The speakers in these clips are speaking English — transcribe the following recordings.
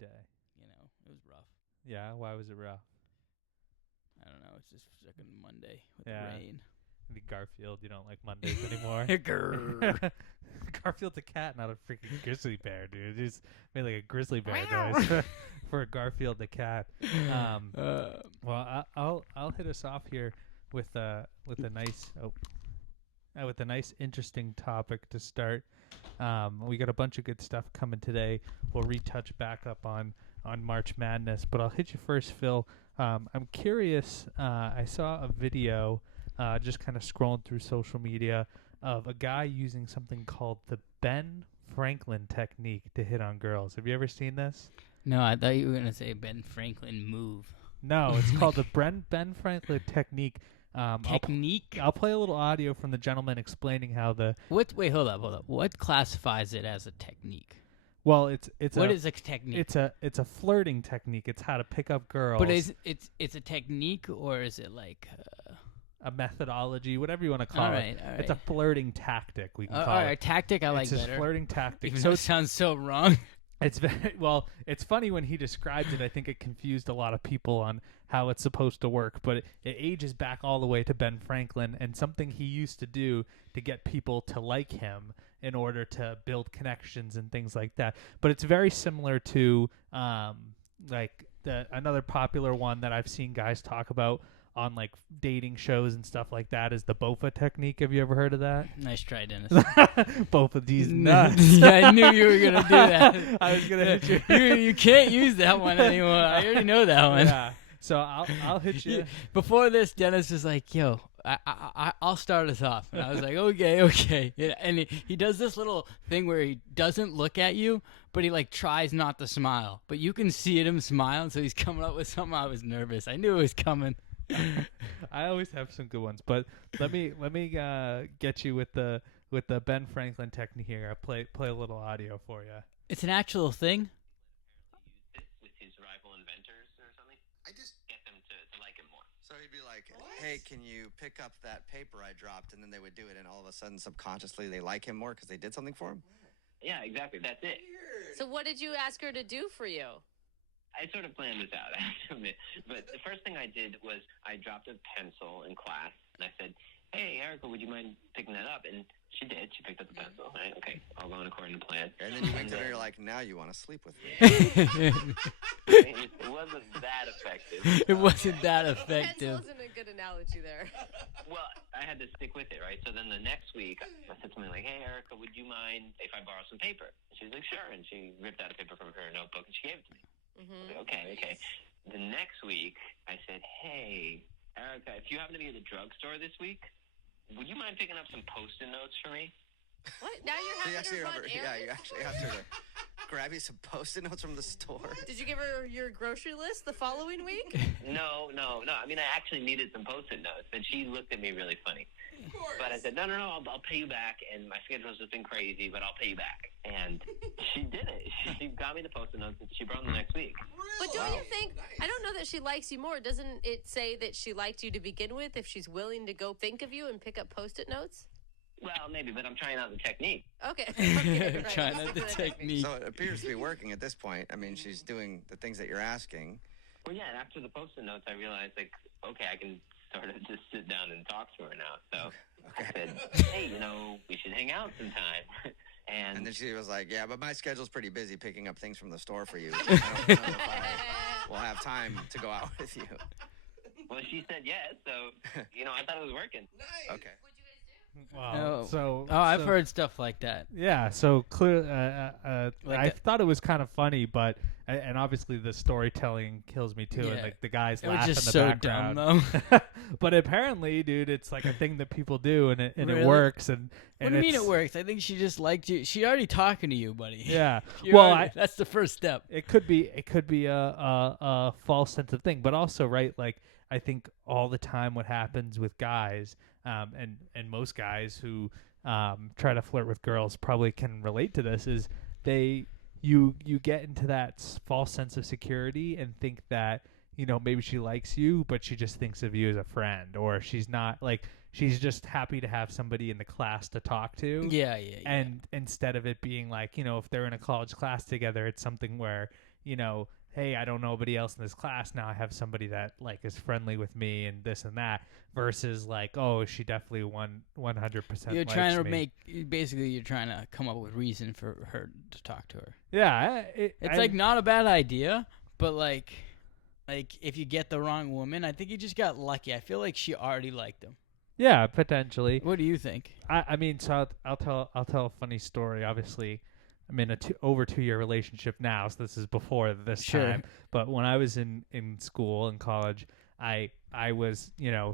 your day? It was rough. Yeah, why was it rough? I don't know. It's just fucking Monday with Yeah. the rain. The Garfield, you don't like Mondays anymore. Grrr. Garfield's a cat, not a freaking grizzly bear, dude. He just made like a grizzly bear noise for a Garfield the cat. Well, I'll hit us off here with a nice interesting topic to start. We got a bunch of good stuff coming today. We'll retouch back up on March Madness, but I'll hit you first, Phil. I'm curious. I saw a video just kind of scrolling through social media of a guy using something called the Ben Franklin technique to hit on girls. Have you ever seen this? No, I thought you were going to say Ben Franklin move. No, it's called the Ben Franklin technique. Technique? I'll play a little audio from the gentleman explaining how the... Wait, hold up. What classifies it as a technique? Well, it's what is a technique? It's a flirting technique. It's how to pick up girls. But it's a technique, or is it like a methodology, whatever you want to call it? All right. It's a flirting tactic. We can call it. All right, tactic. I like it's better. It's a flirting tactic. Even though it sounds so wrong. It's very well. It's funny when he describes it. I think it confused a lot of people on how it's supposed to work. But it ages back all the way to Ben Franklin and something he used to do to get people to like him in order to build connections and things like that. But it's very similar to another popular one that I've seen guys talk about on like dating shows and stuff like that is the Bofa technique. Have you ever heard of that? Nice try, Dennis. Both of these nuts. Yeah, I knew you were gonna do that. I was gonna hit you. You can't use that one anymore. I already know that one. Yeah. So I'll hit you. Before this, Dennis was like, "Yo, I'll start us off," and I was like, "Okay." Yeah, and he does this little thing where he doesn't look at you, but he like tries not to smile, but you can see him smile. So he's coming up with something. I was nervous. I knew it was coming. I always have some good ones, but let me get you with the Ben Franklin technique here. I'll play a little audio for you. It's an actual thing. With his rival inventors or something. I just get them to like him more. So he'd be like, "Hey, can you pick up that paper I dropped?" And then they would do it, and all of a sudden, subconsciously, they like him more because they did something for him. Yeah, exactly. That's it. So what did you ask her to do for you? I sort of planned this out, I have to admit. But the first thing I did was I dropped a pencil in class, and I said, "Hey, Erica, would you mind picking that up?" And she did. She picked up the pencil. Right? Okay, all going according to plan. And then you winked at her, you're like, "Now you want to sleep with me." It wasn't that effective. It wasn't that effective. Pencil isn't a good analogy there. Well, I had to stick with it, right? So then the next week, I said something like, "Hey, Erica, would you mind if I borrow some paper?" And she was like, "Sure." And she ripped out a paper from her notebook, and she gave it to me. Mm-hmm. Okay. The next week, I said, "Hey, Erica, if you happen to be at the drugstore this week, would you mind picking up some Post-it notes for me?" What? Now you're having her run errands? Yeah, you actually have to grab you some Post-it notes from the store. Did you give her your grocery list the following week? No. I mean, I actually needed some Post-it notes, and she looked at me really funny. Of course. But I said, no, I'll pay you back, and my schedule's just been crazy, but I'll pay you back. And she did it. She got me the Post-it notes, and she brought them the next week. But don't you think, I don't know that she likes you more. Doesn't it say that she liked you to begin with if she's willing to go think of you and pick up Post-it notes? Well, maybe, but I'm trying out the technique. Okay. Right. Trying out the technique. So it appears to be working at this point. I mean, she's doing the things that you're asking. Well, yeah, and after the Post-it notes, I realized, like, okay, I can sort of just sit down and talk to her now. So I said, "Hey, we should hang out sometime." And then she was like, "Yeah, but my schedule's pretty busy picking up things from the store for you. I don't know if I will have time to go out with you." Well, she said yes, so, I thought it was working. Nice. Okay. Wow. I've heard stuff like that. Yeah. So clearly, I thought it was kind of funny, but and obviously the storytelling kills me too, Yeah. and like the guys It laugh was just in the so background. dumb, though. But apparently, dude, it's like a thing that people do, and it Really? works. And What do you mean it works? I think she just liked you. She already talking to you, buddy. Yeah. That's the first step. It could be a false sense of thing, but also, right, like I think all the time what happens with guys, and most guys who try to flirt with girls probably can relate to this, is you get into that false sense of security and think that maybe she likes you, but she just thinks of you as a friend, or she's not like. She's just happy to have somebody in the class to talk to. Yeah. And instead of it being like, if they're in a college class together, it's something where, hey, I don't know nobody else in this class. Now I have somebody that like is friendly with me and this and that, versus like, oh, she definitely 100%. You're trying to me. you're trying to come up with reason for her to talk to her. Yeah, It's like not a bad idea, but like if you get the wrong woman, I think you just got lucky. I feel like she already liked him. Yeah, potentially. What do you think? I mean, so I'll tell a funny story. Obviously, I'm in a over 2-year relationship now, so this is before this time. But when I was in school in college, I was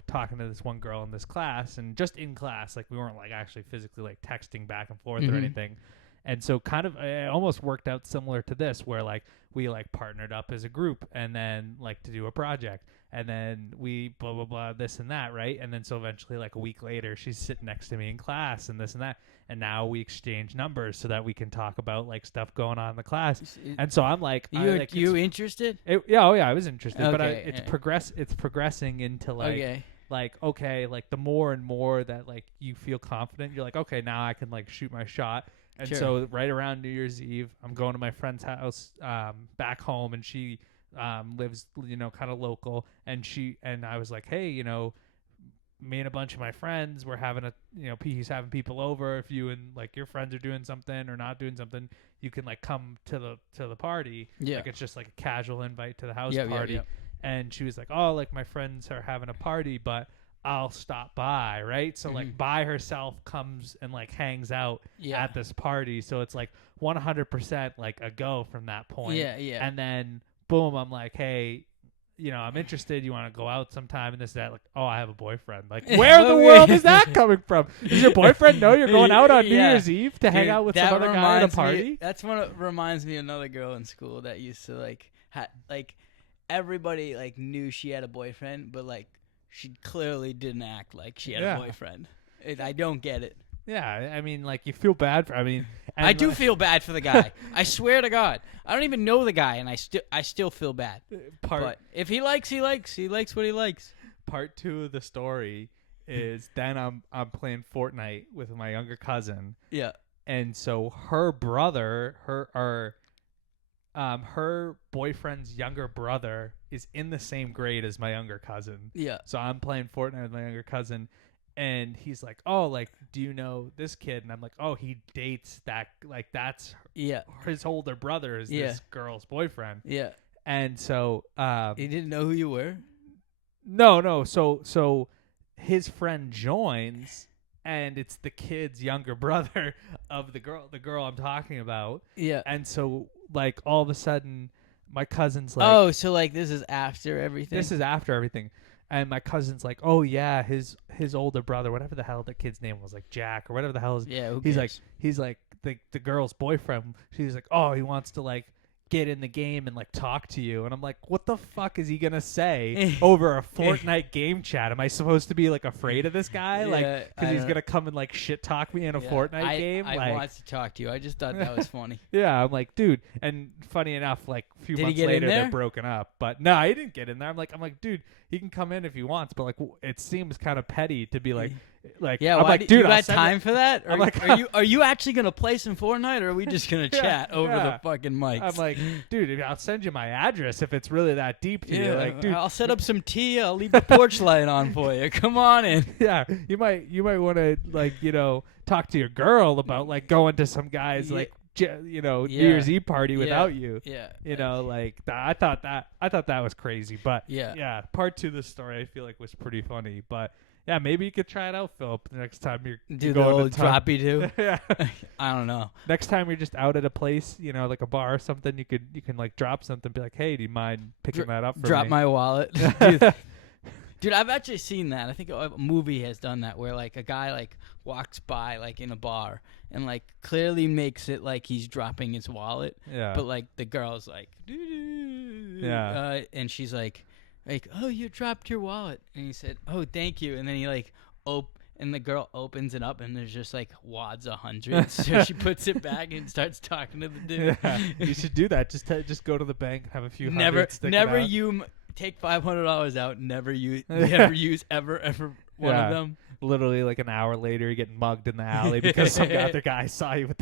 talking to this one girl in this class, and just in class, like we weren't like actually physically like texting back and forth or anything. And so kind of it almost worked out similar to this, where like we like partnered up as a group and then like to do a project, and then we blah blah blah this and that, right? And then so eventually like a week later she's sitting next to me in class and this and that, and now we exchange numbers so that we can talk about like stuff going on in the class. And so I'm like, you interested? I was interested, okay, but it's progressing into like like the more and more that like you feel confident, you're like, okay, now I can like shoot my shot. And so right around New Year's Eve, I'm going to my friend's house back home, and she lives, kind of local. And I was like, hey, me and a bunch of my friends, we're having he's having people over. If you and like your friends are doing something or not doing something, you can like come to the party. Yeah. Like it's just like a casual invite to the house party. Yeah. And she was like, oh, like my friends are having a party, but I'll stop by, right? So like by herself comes and like hangs out at this party. So it's like 100% like a go from that point. Yeah. And then boom, I'm like, hey, I'm interested. You want to go out sometime and this, that. Like, oh, I have a boyfriend. Like, where in the world is that coming from? Does your boyfriend know you're going out on New Year's Eve to hang out with some other guy at a party? That's what reminds me of another girl in school that used to like everybody like knew she had a boyfriend, but like she clearly didn't act like she had a boyfriend. I don't get it. Yeah, I mean, like, you feel bad for, I do feel bad for the guy. I swear to God. I don't even know the guy, and I still feel bad. But if he likes, he likes. He likes what he likes. Part 2 of the story is then I'm playing Fortnite with my younger cousin. Yeah. And so her brother, her boyfriend's younger brother is in the same grade as my younger cousin. Yeah. So I'm playing Fortnite with my younger cousin, and he's like, oh, like, do you know this kid? And I'm like, oh, he dates that, like, that's his older brother is this girl's boyfriend. Yeah. And so he didn't know who you were? No. So his friend joins, and it's the kid's younger brother of the girl I'm talking about. Yeah. And so like all of a sudden my cousin's like, oh, so like this is after everything? This is after everything. And my cousin's like, oh yeah, his older brother, whatever the hell the kid's name was, like Jack or whatever the hell is. Yeah, who he's cares? like the girl's boyfriend. She's like, oh, he wants to like get in the game and like talk to you. And I'm like, what the fuck is he gonna say over a Fortnite game chat? Am I supposed to be like afraid of this guy? Like, because he's gonna come and like shit talk me in a Fortnite game? I want to talk to you. I just thought that was funny. Yeah, I'm like, dude. And funny enough, like a few months later, they're broken up. But no, he didn't get in there. I'm like, dude, he can come in if he wants, but like, it seems kind of petty to be like, yeah. I'm like, dude, you got time for that? I'm like, are you actually gonna play some Fortnite, or are we just gonna chat over the fucking mics? I'm like, dude, I'll send you my address if it's really that deep to you. Like, dude, I'll set up some tea. I'll leave the porch light on for you. Come on in. Yeah, you might want to like, talk to your girl about like going to some guys like, New Year's Eve party without you. Yeah. Like I thought that was crazy, but yeah. Part 2 of the story I feel like was pretty funny, but yeah, maybe you could try it out, Philip, the next time you're do going the old droppy do. Yeah. I don't know. Next time you're just out at a place, like a bar or something, you can like drop something, be like, hey, do you mind picking that up for drop me? my wallet. Dude, I've actually seen that. I think a movie has done that where like a guy like walks by like in a bar and like clearly makes it like he's dropping his wallet. Yeah. But like the girl's like, yeah. And she's like, oh, you dropped your wallet. And he said, oh, thank you. And then he like and the girl opens it up and there's just like wads of hundreds. So she puts it back and starts talking to the dude. Yeah, you should do that. Just go to the bank, have a few hundreds. Never you take $500 out. Never use ever one of them. Literally like an hour later, you're getting mugged in the alley because some other guy saw you with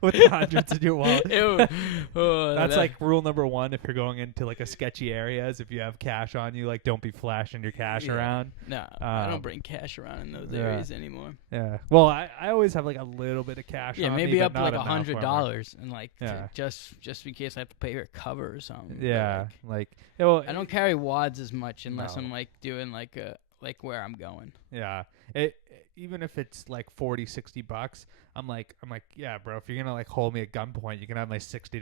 with the hundreds in your wallet. Ew. Oh, That's that- like rule number 1 if you're going into like a sketchy areas. If you have cash on you, like don't be flashing your cash Yeah. around. No, I Um, don't bring cash around in those yeah. areas anymore. Yeah. Well, I always have like a little bit of cash Yeah, on maybe me, up but to like not enough for me. $100 and like Yeah. just in case I have to pay your cover or something. But, Yeah. like, Well, I don't carry wads as much unless No. I'm like doing like where I'm going. Yeah. Even if it's like $40-$60, I'm like, yeah, bro. If you're gonna like hold me at gunpoint, you can have my $60.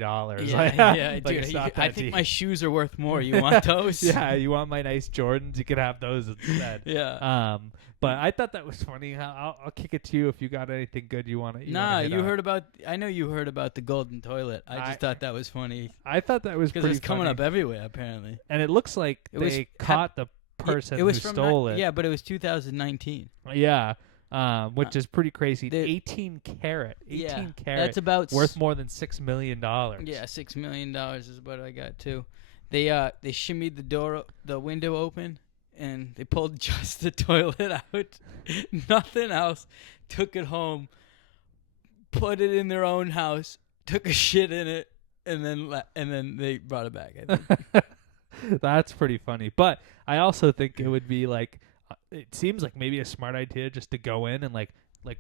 Yeah, Like, yeah, like, dude. it's not I that think deep. my shoes are worth more. You want those? Yeah, you want my nice Jordans? You can have those instead. Yeah. But I thought that was funny. I'll kick it to you if you got anything good you want to. Nah, you heard about. I know you heard about the golden toilet. I I- just thought that was funny I thought that was because pretty it's coming funny. up everywhere apparently. and it looks like It was they caught the person It was who from stole it. Yeah, but it was 2019. Yeah. Which is pretty crazy. the- 18 carat. 18 Yeah, carat. that's about worth more than $6 million. Yeah, $6 million is what I got too. They shimmied the window open, and they pulled just the toilet out, nothing else. Took it home, put it in their own house, took a shit in it, and then they brought it back. I think. That's pretty funny. But I also think it would be like, it seems like maybe a smart idea just to go in and like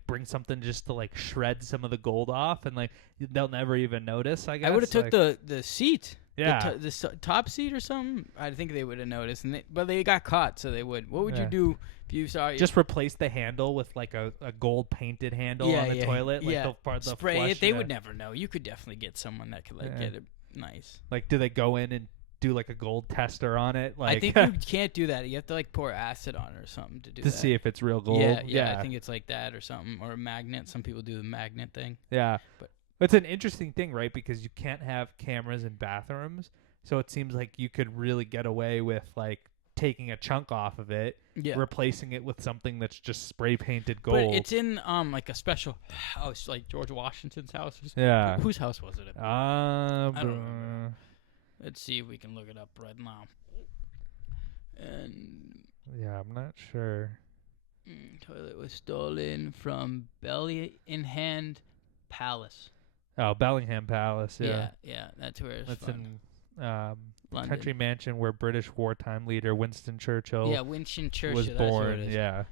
bring something just to like shred some of the gold off, and like they'll never even notice. I guess I would have took like, the seat. Yeah. The top seat or something. I think they would have noticed, but they got caught, so they would. What would you Yeah. do if you saw just replace the handle with like a gold painted handle on the toilet. Like yeah. the Spray flush, it. They yeah. would never know. You could definitely get someone that could like Yeah. get it nice. Like, do they go in and do like a gold tester on it? Like, I think you can't do that. You have to like pour acid on it or something to do to that. see if it's real gold. Yeah. I think it's like that or something, or a magnet. Some people do the magnet thing. Yeah. But- It's an interesting thing, right? Because you can't have cameras in bathrooms. So it seems like you could really get away with like taking a chunk off of it, Yeah. replacing it with something that's just spray painted gold. But it's in like a special house, like George Washington's house. Or something. Yeah. Whose house was it? I don't remember. Let's see if we can look it up right now. And Yeah, I'm not sure. toilet was stolen from Belly in Hand Palace. Oh, Bellingham Palace. Yeah. Yeah, that's where it's That's from. in London. country mansion where British wartime leader Winston Churchill Yeah, Winston Churchill. was That's what born. it is. Yeah.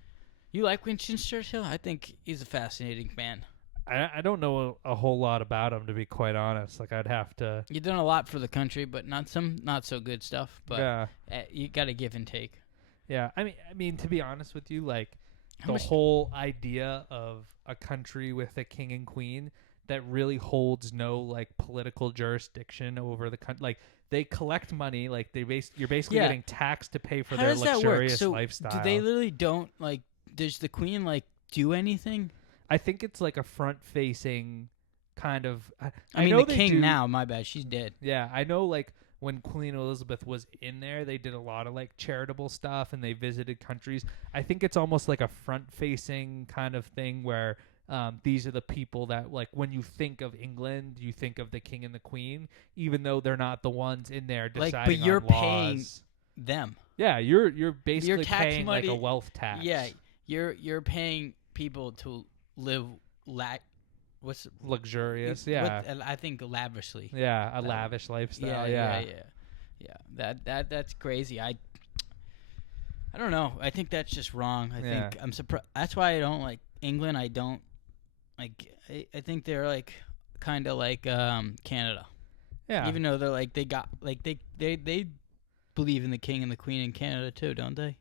You like Winston Churchill? I think he's a fascinating man. I don't know a whole lot about him, to be quite honest. Like, I'd have to. You've done a lot for the country, but not so good stuff. But Yeah. you got to give and take. Yeah. I mean, to be honest with you, like, How the much- whole idea of a country with a king and queen that really holds no like political jurisdiction over the country, like they collect money, like you're basically Yeah. getting taxed to pay for How their does that work? luxurious So lifestyle. do they literally don't like? Does the queen like do anything? I think it's like a front-facing kind of. I mean, know the they king do- now. My bad, she's dead. Yeah, I know. Like when Queen Elizabeth was in there, they did a lot of like charitable stuff, and they visited countries. I think it's almost like a front-facing kind of thing where these are the people that, like, when you think of England, you think of the king and the queen, even though they're not the ones in there Like, deciding but you're on paying laws. Them. Yeah, you're basically tax paying like a money- wealth tax. Yeah, you're paying people to live what's luxurious. what- Yeah, I think lavishly. yeah, a that- lavish lifestyle. Yeah, Yeah. That's crazy. I don't know. I think that's just wrong. I Yeah. think I'm surprised. That's why I don't like England. I don't like. I think they're like kind of like Canada. yeah. Even though they're like they got like they believe in the king and the queen in Canada too, don't they?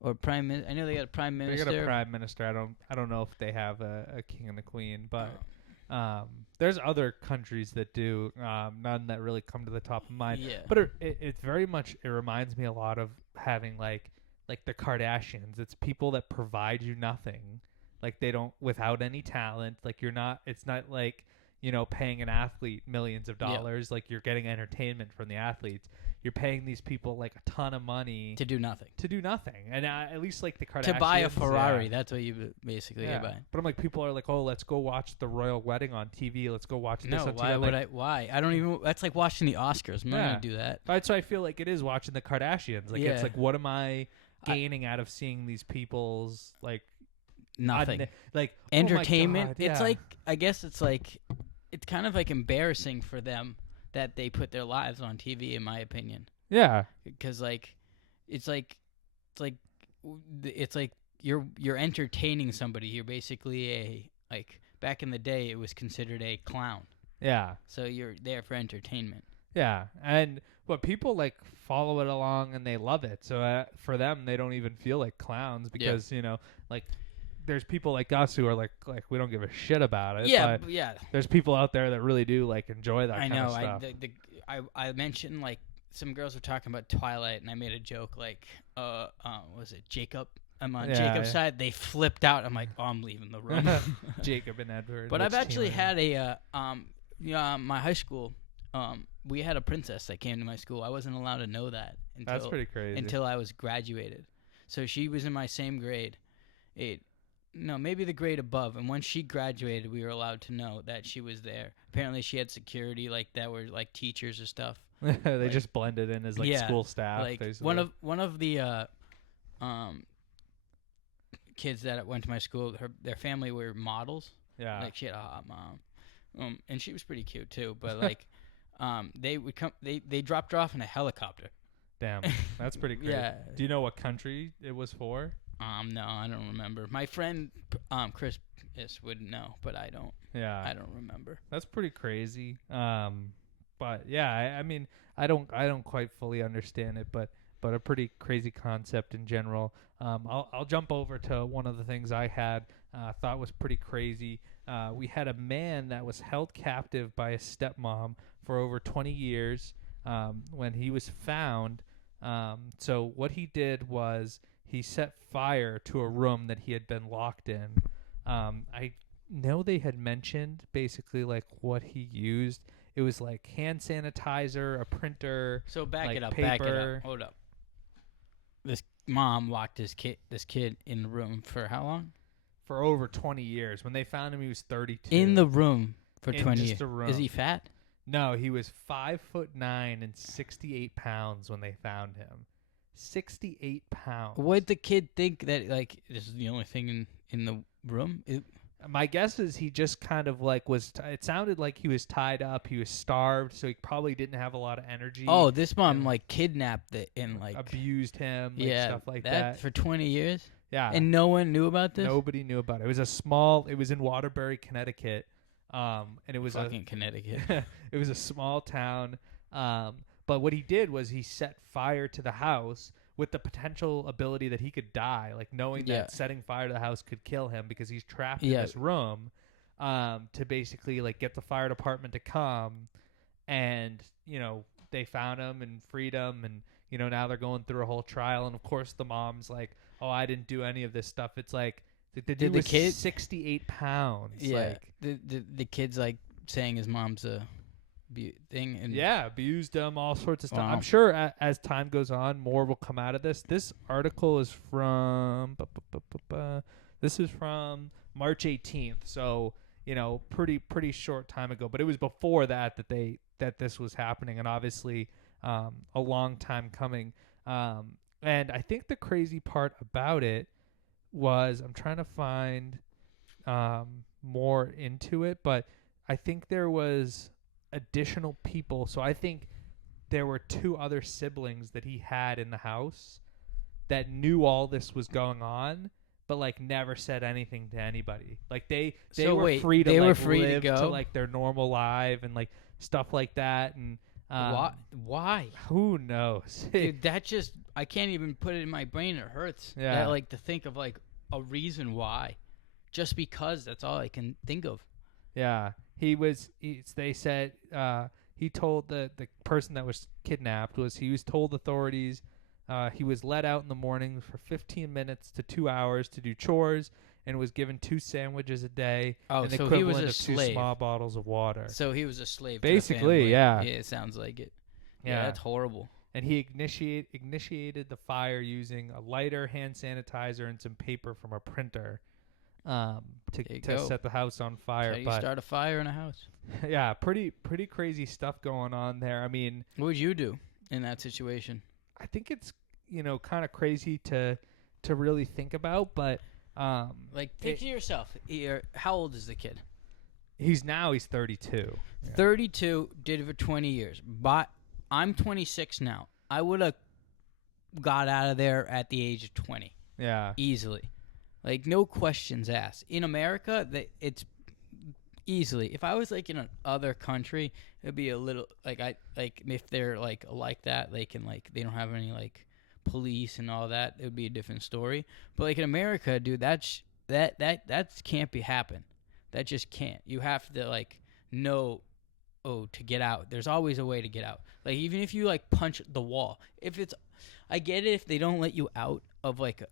Or prime minister. I know they got a prime They minister. got a prime minister. I don't know if they have a king and a queen, but there's other countries that do. None that really come to the top of mind. Yeah. But it very much it reminds me a lot of having like the Kardashians. It's people that provide you nothing. Like they don't without any talent. Like you're not. It's not like paying an athlete millions of dollars. Like you're getting entertainment from the athletes. You're paying these people like a ton of money to do nothing. And at least like the Kardashians To buy a Ferrari, yeah. that's what you basically Yeah. buy. But I'm like, people are like, oh, let's go watch the royal wedding on TV. Let's go watch this No, on TV. why I'm would like, Why? I don't even. That's like watching the Oscars. I'm not Yeah. gonna do that. Right, so I feel like it is watching the Kardashians. Like Yeah. it's like, what am I gaining out of seeing these people's like nothing. like Entertainment. Oh my God, It's yeah. like, I guess it's like, it's kind of like embarrassing for them that they put their lives on TV, in my opinion. Yeah. Because it's like it's like you're entertaining somebody. You're basically back in the day, it was considered a clown. Yeah. So you're there for entertainment. Yeah. But people like follow it along and they love it. So for them, they don't even feel like clowns because like there's people like us who are like we don't give a shit about it. Yeah, but yeah. There's people out there that really do like enjoy that I kind know. of stuff. I mentioned like some girls were talking about Twilight, and I made a joke like, was it Jacob? I'm on Jacob's side. They flipped out. I'm like, oh, I'm leaving the room. Jacob and Edward. But I've actually had my high school. We had a princess that came to my school. I wasn't allowed to know that That's pretty crazy. until I was graduated. So she was in my same grade. Maybe the grade above. And when she graduated, we were allowed to know that she was there. Apparently, she had security that were like teachers or stuff. They just blended in as school staff. Like basically. one of the kids that went to my school, their family were models. Yeah. Like she had a hot mom, and she was pretty cute too. But like, they would come. They dropped her off in a helicopter. Damn, that's pretty crazy. Yeah. Do you know what country it was for? No, I don't remember. My friend Chris would know, but I don't. Yeah. I don't remember. That's pretty crazy. But yeah, I mean, I don't quite fully understand it, but a pretty crazy concept in general. I'll jump over to one of the things I had thought was pretty crazy. We had a man that was held captive by his stepmom for over 20 years when he was found. So what he did was he set fire to a room that he had been locked in. I know they had mentioned basically like what he used. It was like hand sanitizer, a printer. So back like it up. paper. Back it up. Hold up. This mom locked this kid in the room for how long? For over 20 years. When they found him, he was 32. In the room for In 20 just years. a room. Is he fat? No, he was 5'9" and 68 pounds when they found him. 68 pounds. What'd the kid think that like this is the only thing in the room? My guess is he just kind of like was. It sounded like he was tied up. He was starved, so he probably didn't have a lot of energy. Oh, this mom like kidnapped it and like abused him. Like, yeah, stuff like that. for 20 years. Yeah, and no one knew about this. Nobody knew about it. It was a small. It was in Waterbury, Connecticut. And it was fucking Connecticut. It was a small town. But what he did was he set fire to the house with the potential ability that he could die, like knowing that setting fire to the house could kill him because he's trapped in this room, to basically like get the fire department to come. And, they found him and freed him. And, now they're going through a whole trial. And of course the mom's like, oh, I didn't do any of this stuff. It's like, the dude was kid 68 pounds. Yeah. Like, the kid's like saying his mom's a thing. And abused him, all sorts of stuff. Wow. I'm sure as time goes on, more will come out of this. This article is from this is from March 18th, so pretty short time ago. But it was before that this was happening, and obviously a long time coming. And I think the crazy part about it was I'm trying to find more into it, but I think there was additional people. So I think there were 2 other siblings that he had in the house that knew all this was going on, but like never said anything to anybody. Like they were free to live to like their normal life and like stuff like that. And why? Who knows? Dude, that just I can't even put it in my brain. It hurts. Yeah. That, like to think of like a reason why, just because that's all I can think of. Yeah. They said he told the person that was kidnapped he was told authorities he was let out in the morning for 15 minutes to 2 hours to do chores and was given 2 sandwiches a day. Oh, and so the he was equivalent a of 2 slave. small bottles of water. So he was a slave. Basically, to the family. yeah. Yeah, it sounds like it. Yeah, that's horrible. And he initiated the fire using a lighter, hand sanitizer, and some paper from a printer to set the house on fire. How do you start a fire in a house? Yeah, pretty crazy stuff going on there. I mean, what would you do in that situation? I think it's kind of crazy to really think about, but Like, picture yourself. How old is the kid? He's 32. 32, did it for 20 years. But I'm 26 now. I would have got out of there at the age of 20. Yeah. Easily. Like, no questions asked. In America, it's easily. If I was, like, in another country, it'd be a little, like, if they're, like that, they can, like, they don't have any, like, police and all that, it would be a different story. But, like, in America, dude, that can't be happen. That just can't. You have to, like, know, to get out. There's always a way to get out. Like, even if you, like, punch the wall. I get it if they don't let you out of, like,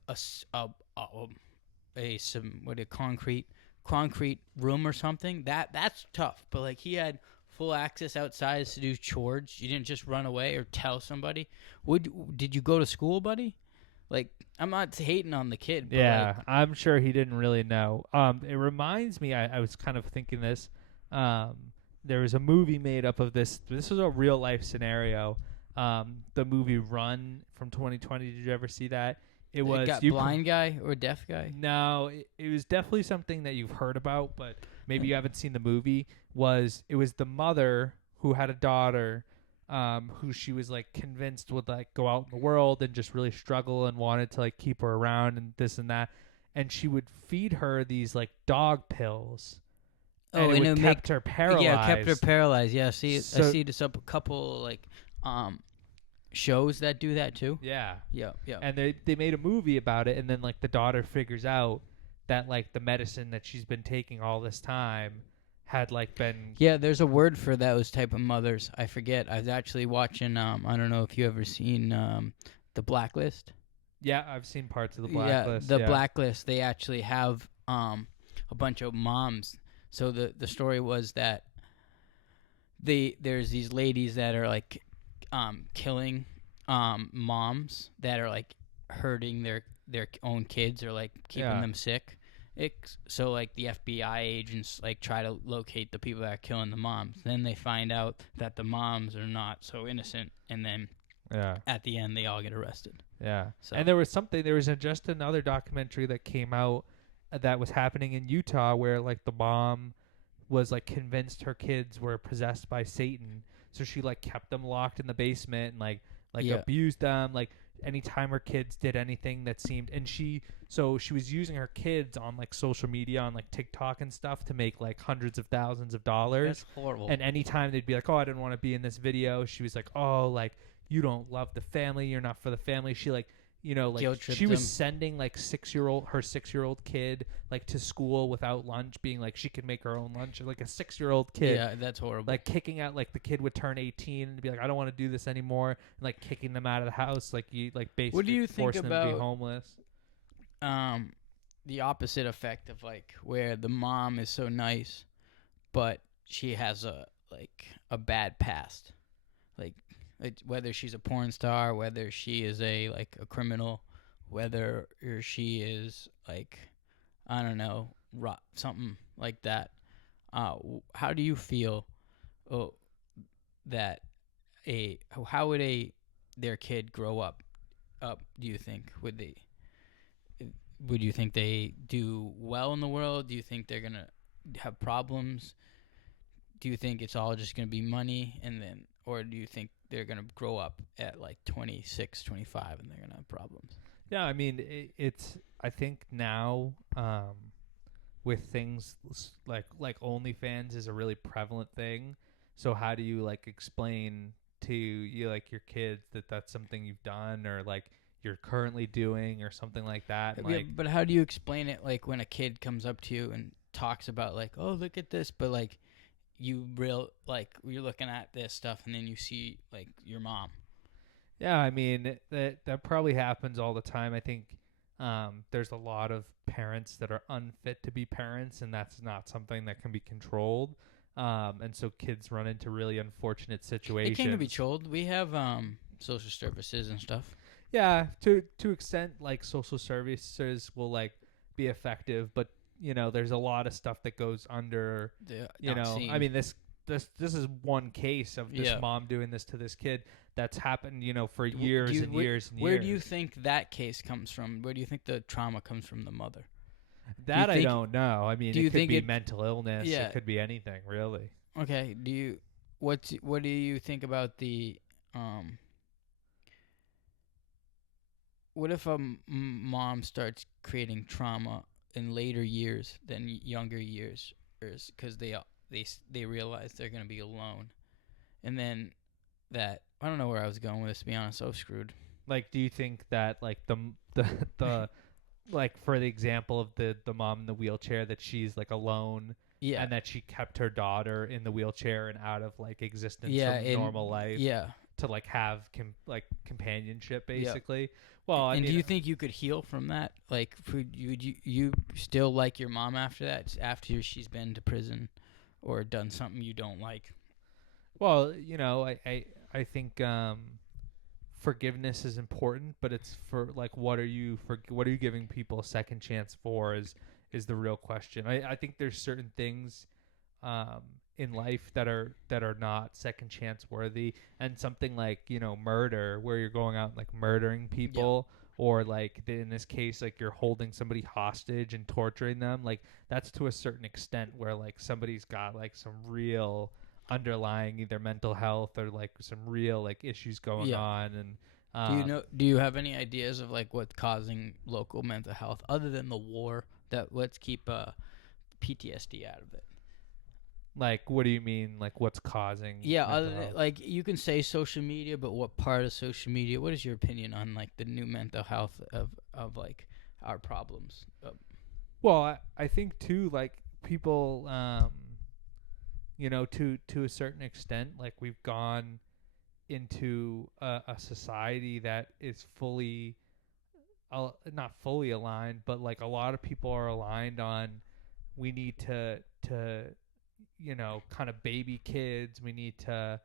concrete room or something. That's tough. But, like, he had full access outside to do chores. You didn't just run away or tell somebody. Did you go to school, buddy? Like, I'm not hating on the kid. But yeah, I'm sure he didn't really know. It reminds me, I was kind of thinking this. There was a movie made up of this. This was a real life scenario. The movie Run from 2020. Did you ever see that? It was blind guy or deaf guy. No, it was definitely something that you've heard about, but maybe you haven't seen the movie. It was the mother who had a daughter, who she was like convinced would like go out in the world and just really struggle and wanted to like keep her around and this and that, and she would feed her these like dog pills. And it kept her paralyzed. Yeah, kept her paralyzed. Yeah, I see this up a couple like shows that do that too. Yeah. Yeah. And they made a movie about it, and then like the daughter figures out that like the medicine that she's been taking all this time had like been. Yeah, there's a word for those type of mothers. I forget. I was actually watching. I don't know if you ever seen The Blacklist. Yeah, I've seen parts of The Blacklist. Yeah, The Blacklist. They actually have a bunch of moms. So the story was that there's these ladies that are like killing moms that are like hurting their own kids or like keeping them sick. So like the FBI agents like try to locate the people that are killing the moms. Then they find out that the moms are not so innocent, and then at the end they all get arrested. Yeah. So. And there was just another documentary that came out that was happening in Utah where like the mom was like convinced her kids were possessed by Satan, so she like kept them locked in the basement and like abused them. Like anytime her kids did anything that seemed, and she was using her kids on like social media, on like TikTok and stuff, to make like hundreds of thousands of dollars. That's horrible. And anytime they'd be like, "Oh, I didn't want to be in this video," she was like, "Oh, like you don't love the family, you're not for the family." She like, you know, like she was sending like her 6-year-old kid like to school without lunch, being like she could make her own lunch. Like a 6-year-old kid. Yeah, that's horrible. Like kicking out, like the kid would turn 18 and be like, "I don't want to do this anymore," and like kicking them out of the house, like you like basically what do you think forcing about them to be homeless. The opposite effect of like where the mom is so nice, but she has a bad past, like whether she's a porn star, whether she is a criminal, whether she is like, I don't know, something like that. How do you feel that how would their kid grow up? Do you think would you think they do well in the world? Do you think they're gonna have problems? Do you think it's all just gonna be money, or do you think they're going to grow up at like 26, 25 and they're going to have problems? Yeah, I mean, I think now with things like OnlyFans is a really prevalent thing. So how do you like explain to your kids that that's something you've done or like you're currently doing or something like that? And, yeah, but how do you explain it like when a kid comes up to you and talks about like, "Oh, look at this," but like you're looking at this stuff and then you see like your mom. Yeah, I mean that probably happens all the time. I think there's a lot of parents that are unfit to be parents, and that's not something that can be controlled. And so kids run into really unfortunate situations. It can be controlled. We have social services and stuff. Yeah, to extent like social services will like be effective, but you know, there's a lot of stuff that goes under, I mean, this is one case of this mom doing this to this kid that's happened, for years and years and years. Where do you think that case comes from? Where do you think the trauma comes from the mother? That I think- don't know. I mean, do you it could think be it- mental illness. Yeah. It could be anything, really. Okay. What do you think about the what if a mom starts creating trauma in later years than younger years because they realize they're going to be alone, and then that I don't know where I was going with this, to be honest. So screwed. Like, do you think that like the like, for the example of the mom in the wheelchair, that she's like alone, Yeah. and that she kept her daughter in the wheelchair and out of like existence Yeah, from in normal life, Yeah. to like have companionship, basically? Well, I And mean, do you think you could heal from that? Like, would you still like your mom after that? After she's been to prison or done something you don't like? well, I think forgiveness is important, but it's for like, what are you giving people a second chance for is the real question. I think there's certain things in life that are not second chance worthy, and something like murder, where you're going out and like murdering people, or like in this case, like you're holding somebody hostage and torturing them, like that's to a certain extent where like somebody's got like some real underlying either mental health or like some real like issues going on. And Do you have any ideas of like what's causing local mental health other than the war? Let's keep PTSD out of it. like, what do you mean, like what's causing Other mental than, health? like you can say social media, but what part of social media? What is your opinion on like the new mental health of like our problems? Well, I think too, like people, to a certain extent, like we've gone into a society that is fully, not fully aligned, but like a lot of people are aligned on, we need to kind of baby kids. We need to,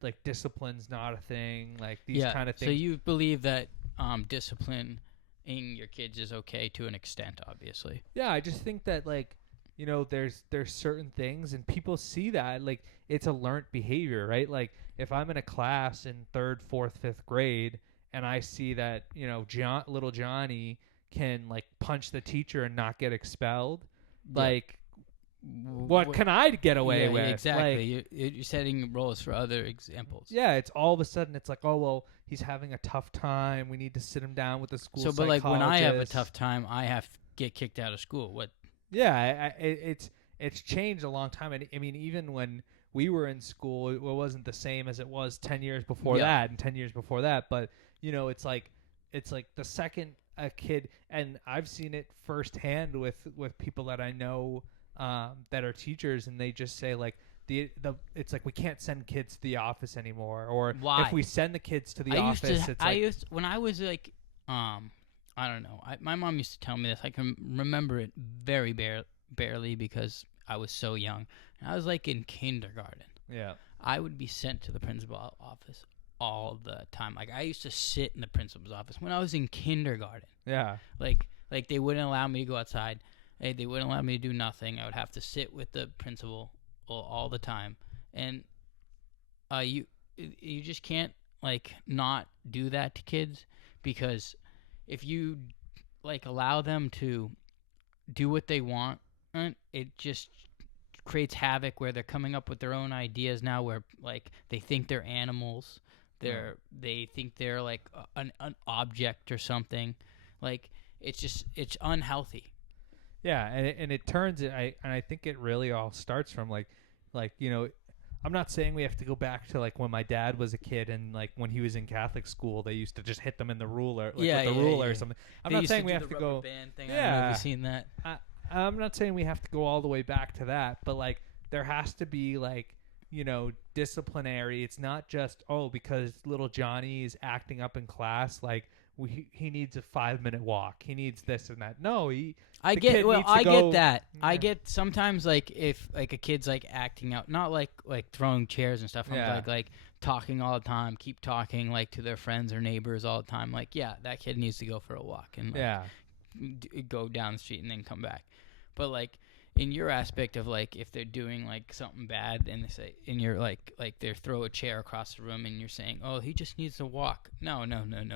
like discipline's not a thing. Like these kind of things. So you believe that disciplining your kids is okay to an extent, obviously. Yeah, I just think that like, there's certain things, and people see that like it's a learned behavior, right? Like if I'm in a class in 3rd, 4th, 5th grade, and I see that little Johnny can like punch the teacher and not get expelled, like what can I get away with? Exactly. Like, You're setting roles for other examples. yeah, it's all of a sudden it's like, oh well, he's having a tough time. We need to sit him down with the school. So, but like when I have a psychologist. tough time, I have to get kicked out of school. What? Yeah, it's changed a long time. And I mean, even when we were in school, it wasn't the same as it was 10 years before that and 10 years before that. But it's like the second a kid, and I've seen it firsthand with people that I know that are teachers, and they just say like it's like, we can't send kids to the office anymore, or Why? if we send the kids to the office, it's like, when I was like I don't know. My mom used to tell me this. I can remember it very barely because I was so young. And I was like in kindergarten. yeah. I would be sent to the principal's office all the time. Like I used to sit in the principal's office when I was in kindergarten. Yeah. Like they wouldn't allow me to go outside. They wouldn't allow me to do nothing. I would have to sit with the principal all the time. And you just can't like not do that to kids, because if you like allow them to do what they want, it just creates havoc where they're coming up with their own ideas now, where like they think they're animals, they think they're like an object or something. Like it's unhealthy. Yeah, and it turns it. I think it really all starts from like I'm not saying we have to go back to like when my dad was a kid and like when he was in Catholic school, they used to just hit them in the ruler, with the ruler or something. I'm not saying we have to go. Band thing. Yeah, I don't know if you've seen that. I'm not saying we have to go all the way back to that, but like there has to be like disciplinary. It's not just because little Johnny is acting up in class, like he needs a 5-minute walk. He needs this and that. No, I get that. Yeah. I get sometimes like if like a kid's like acting out, not like throwing chairs and stuff. Yeah. Like talking all the time, keep talking like to their friends or neighbors all the time. Like that kid needs to go for a walk and go down the street and then come back. But like in your aspect of like if they're doing like something bad and they say, and you're like they throw a chair across the room and you're saying, oh, he just needs to walk. No.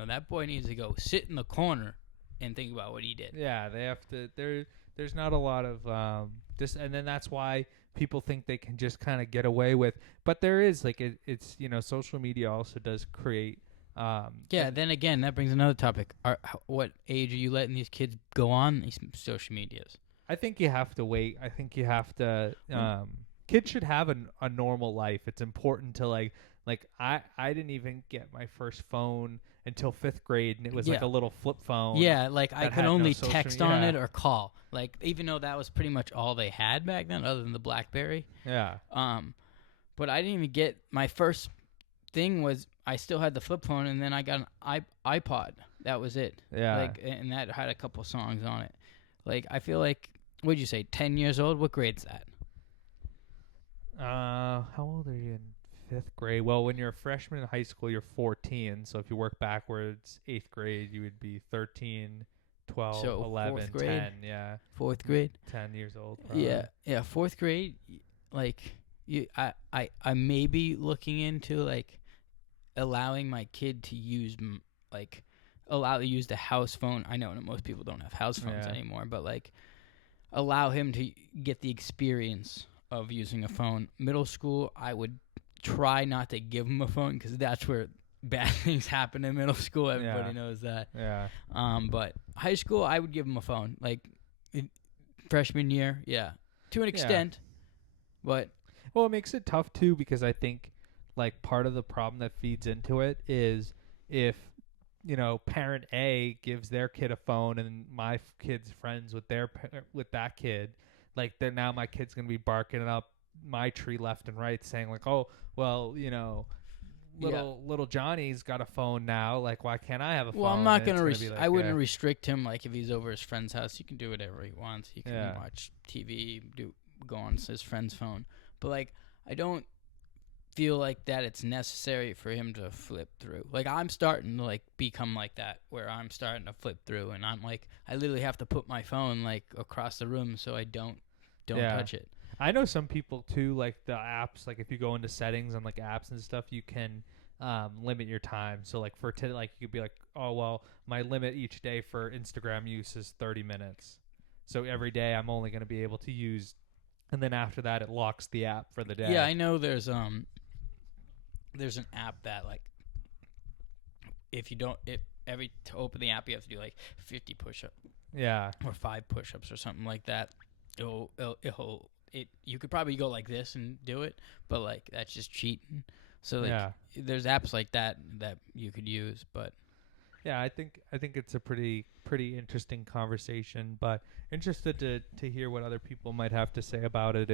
That boy needs to go sit in the corner and think about what he did. Yeah, they have to. There's not a lot of and then that's why people think they can just kind of get away with. But there is like it's social media also does create. Yeah. Then again, that brings another topic. What age are you letting these kids go on these social medias? I think you have to wait. I think you have to. Kids should have a normal life. It's important to like I didn't even get my first phone until 5th grade, and it was like a little flip phone. Yeah, like I could only text on yeah. it or call. Like even though that was pretty much all they had back then, other than the BlackBerry. Yeah. But I didn't even get my first thing was I still had the flip phone, and then I got an iPod. That was it. Yeah. Like, and that had a couple songs on it. Like I feel like, what'd you say? 10 years old? What grade's that? How old are you in 5th grade? Well, when you're a freshman in high school, you're 14. So if you work backwards, 8th grade, you would be 13, 12, So 11, 4th grade? 10. Yeah. 4th grade? 10 years old. Probably. Yeah. 4th grade. Like I may be looking into like allowing my kid to use to use the house phone. I know most people don't have house phones anymore, but like allow him to get the experience of using a phone. Middle school, I would try not to give him a phone because that's where bad things happen in middle school. Everybody knows that. Yeah. But high school, I would give him a phone. Like freshman year, to an extent. But well, it makes it tough too because I think like part of the problem that feeds into it is if parent A gives their kid a phone and my kid's friends with with that kid, like then now my kid's gonna be barking up my tree left and right, saying like, oh well, little Johnny's got a phone now. Like, why can't I have a phone? Well, I'm not gonna. I wouldn't restrict him. Like if he's over his friend's house, he can do whatever he wants. He can watch TV, go on his friend's phone. But like, I don't feel like that it's necessary for him to flip through. Like I'm starting to like become like that, where I'm starting to flip through, and I'm like, I literally have to put my phone like across the room so I don't touch it. I know some people too, like the apps. Like if you go into settings on like apps and stuff, you can limit your time. So like you could be like, oh well, my limit each day for Instagram use is 30 minutes. So every day I'm only going to be able to use, and then after that it locks the app for the day. Yeah, I know there's an app that like to open the app you have to do like 50 push-ups. Yeah. Or 5 push-ups or something like that. You could probably go like this and do it, but like that's just cheating. So like there's apps like that you could use, but yeah, I think it's a pretty interesting conversation, but interested to hear what other people might have to say about it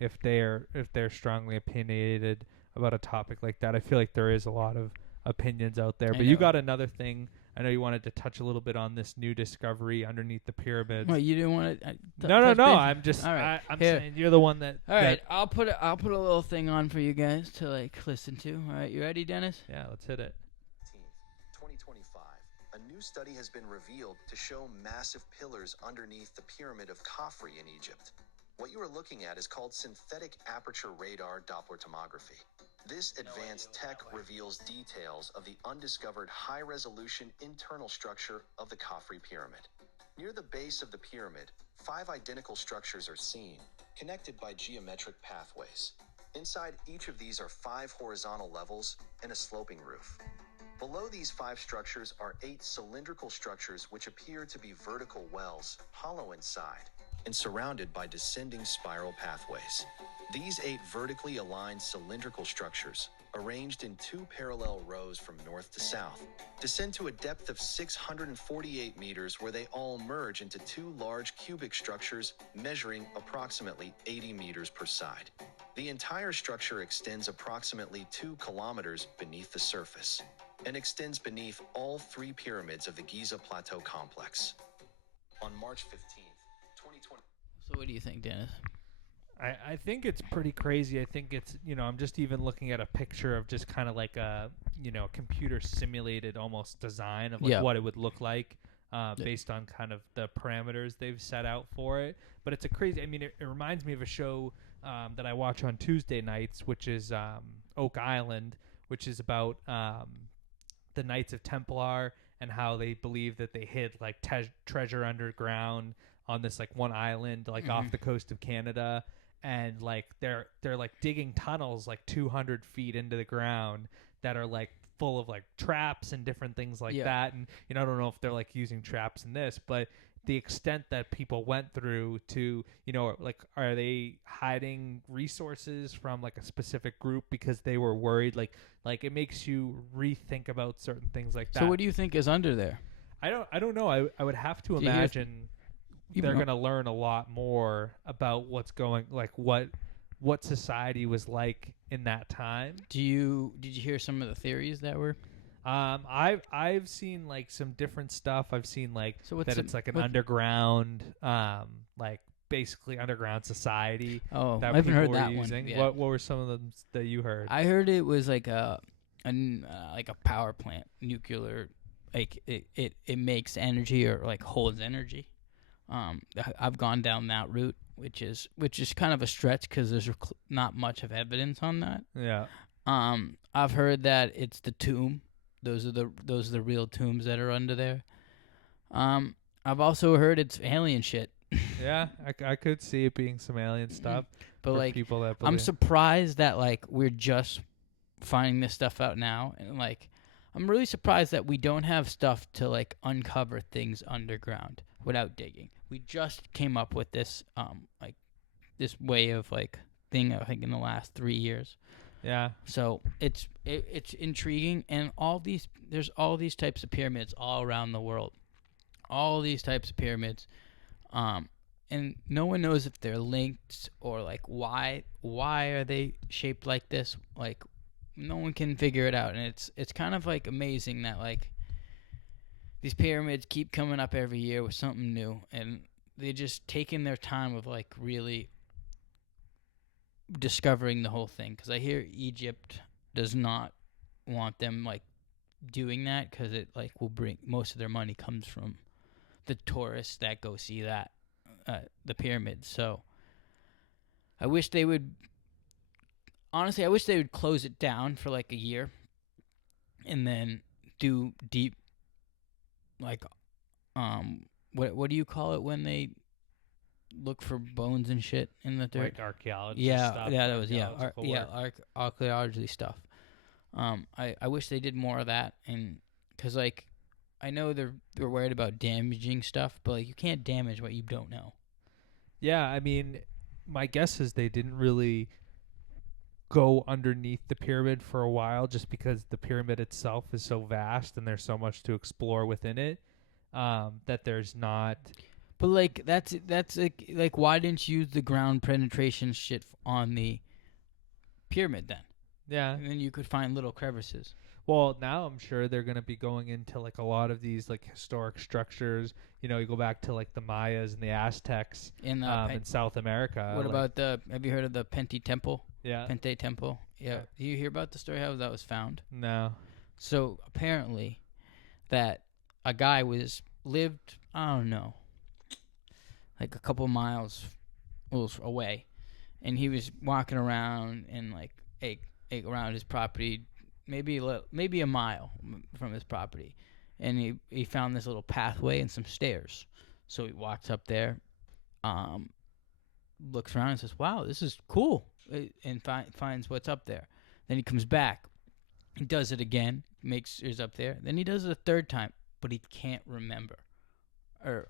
if they're strongly opinionated about a topic like that. I feel like there is a lot of opinions out there, but you got another thing. I know you wanted to touch a little bit on this new discovery underneath the pyramids. Well, you didn't want to. No. I'm just. All right. I'm saying you're the one that. All right. I'll put a little thing on for you guys to like listen to. All right. You ready, Dennis? Yeah. Let's hit it. 2025. A new study has been revealed to show massive pillars underneath the pyramid of Khafre in Egypt. What you are looking at is called synthetic aperture radar Doppler tomography. This advanced tech reveals details of the undiscovered high-resolution internal structure of the Khafre pyramid. Near the base of the pyramid, 5 identical structures are seen, connected by geometric pathways. Inside each of these are 5 horizontal levels and a sloping roof. Below these 5 structures are 8 cylindrical structures which appear to be vertical wells, hollow inside, and surrounded by descending spiral pathways. These 8 vertically aligned cylindrical structures, arranged in 2 parallel rows from north to south, descend to a depth of 648 meters where they all merge into 2 large cubic structures measuring approximately 80 meters per side. The entire structure extends approximately 2 kilometers beneath the surface and extends beneath all 3 pyramids of the Giza Plateau complex. On March 15th, 2020. So what do you think, Dennis? I think it's pretty crazy. I think it's, I'm just even looking at a picture of just kind of like a, computer simulated almost design of like what it would look like based on kind of the parameters they've set out for it. But it's it reminds me of a show that I watch on Tuesday nights, which is Oak Island, which is about the Knights of Templar and how they believe that they hid like treasure underground on this like one island like off the coast of Canada, and like they're like digging tunnels like 200 feet into the ground that are like full of like traps and different things like that. And I don't know if they're like using traps in this, but the extent that people went through to, like, are they hiding resources from like a specific group because they were worried? Like it makes you rethink about certain things like that. So what do you think is under there? I don't know. I would have to Do you imagine they're going to learn a lot more about what's going, like what society was like in that time. Did you hear some of the theories that were? I've seen like some different stuff. I've seen like it's like an underground, like basically underground society. Oh, that I haven't heard people that were one. using. Yeah. What were some of them that you heard? I heard it was like a power plant, nuclear. Like it makes energy or like holds energy. I've gone down that route, which is kind of a stretch because there's not much of evidence on that. Yeah. I've heard that it's the tomb. Those are the real tombs that are under there. I've also heard it's alien shit. Yeah, I could see it being some alien stuff. But like, people that I'm surprised that like we're just finding this stuff out now, and like, I'm really surprised that we don't have stuff to like uncover things underground without digging. We just came up with this like this way of like thing, I think, in the last 3 years. Yeah. So it's intriguing, and there's all these types of pyramids all around the world. All these types of pyramids, and no one knows if they're linked or like why are they shaped like this. Like no one can figure it out, and it's kind of like amazing that like these pyramids keep coming up every year with something new, and they just taking their time of like really discovering the whole thing. Because I hear Egypt does not want them like doing that because it like will bring most of their money comes from the tourists that go see that the pyramids. So I wish they would close it down for like a year and then do deep like what do you call it when they look for bones and shit in the dirt? Like archaeology yeah, stuff. Yeah, that was archaeology stuff. I wish they did more of that, and because like I know they're worried about damaging stuff, but like you can't damage what you don't know. Yeah, I mean, my guess is they didn't really go underneath the pyramid for a while just because the pyramid itself is so vast and there's so much to explore within it, that there's not. But like that's like why didn't you use the ground penetration shit on the pyramid then? Yeah. And then you could find little crevices. Well, now I'm sure they're going to be going into like a lot of these like historic structures. You go back to like the Mayas and the Aztecs in South America. What about have you heard of the Pente Temple? Yeah. Pente Temple. Yeah. Do you hear about the story how that was found? No. So apparently that a guy lived, I don't know, like a couple miles away, and he was walking around and like around his property, maybe a mile from his property, and he found this little pathway and some stairs. So he walks up there, looks around and says, "Wow, this is cool," and finds what's up there. Then he comes back, he does it again, makes sure it's up there. Then he does it a third time, but he can't remember or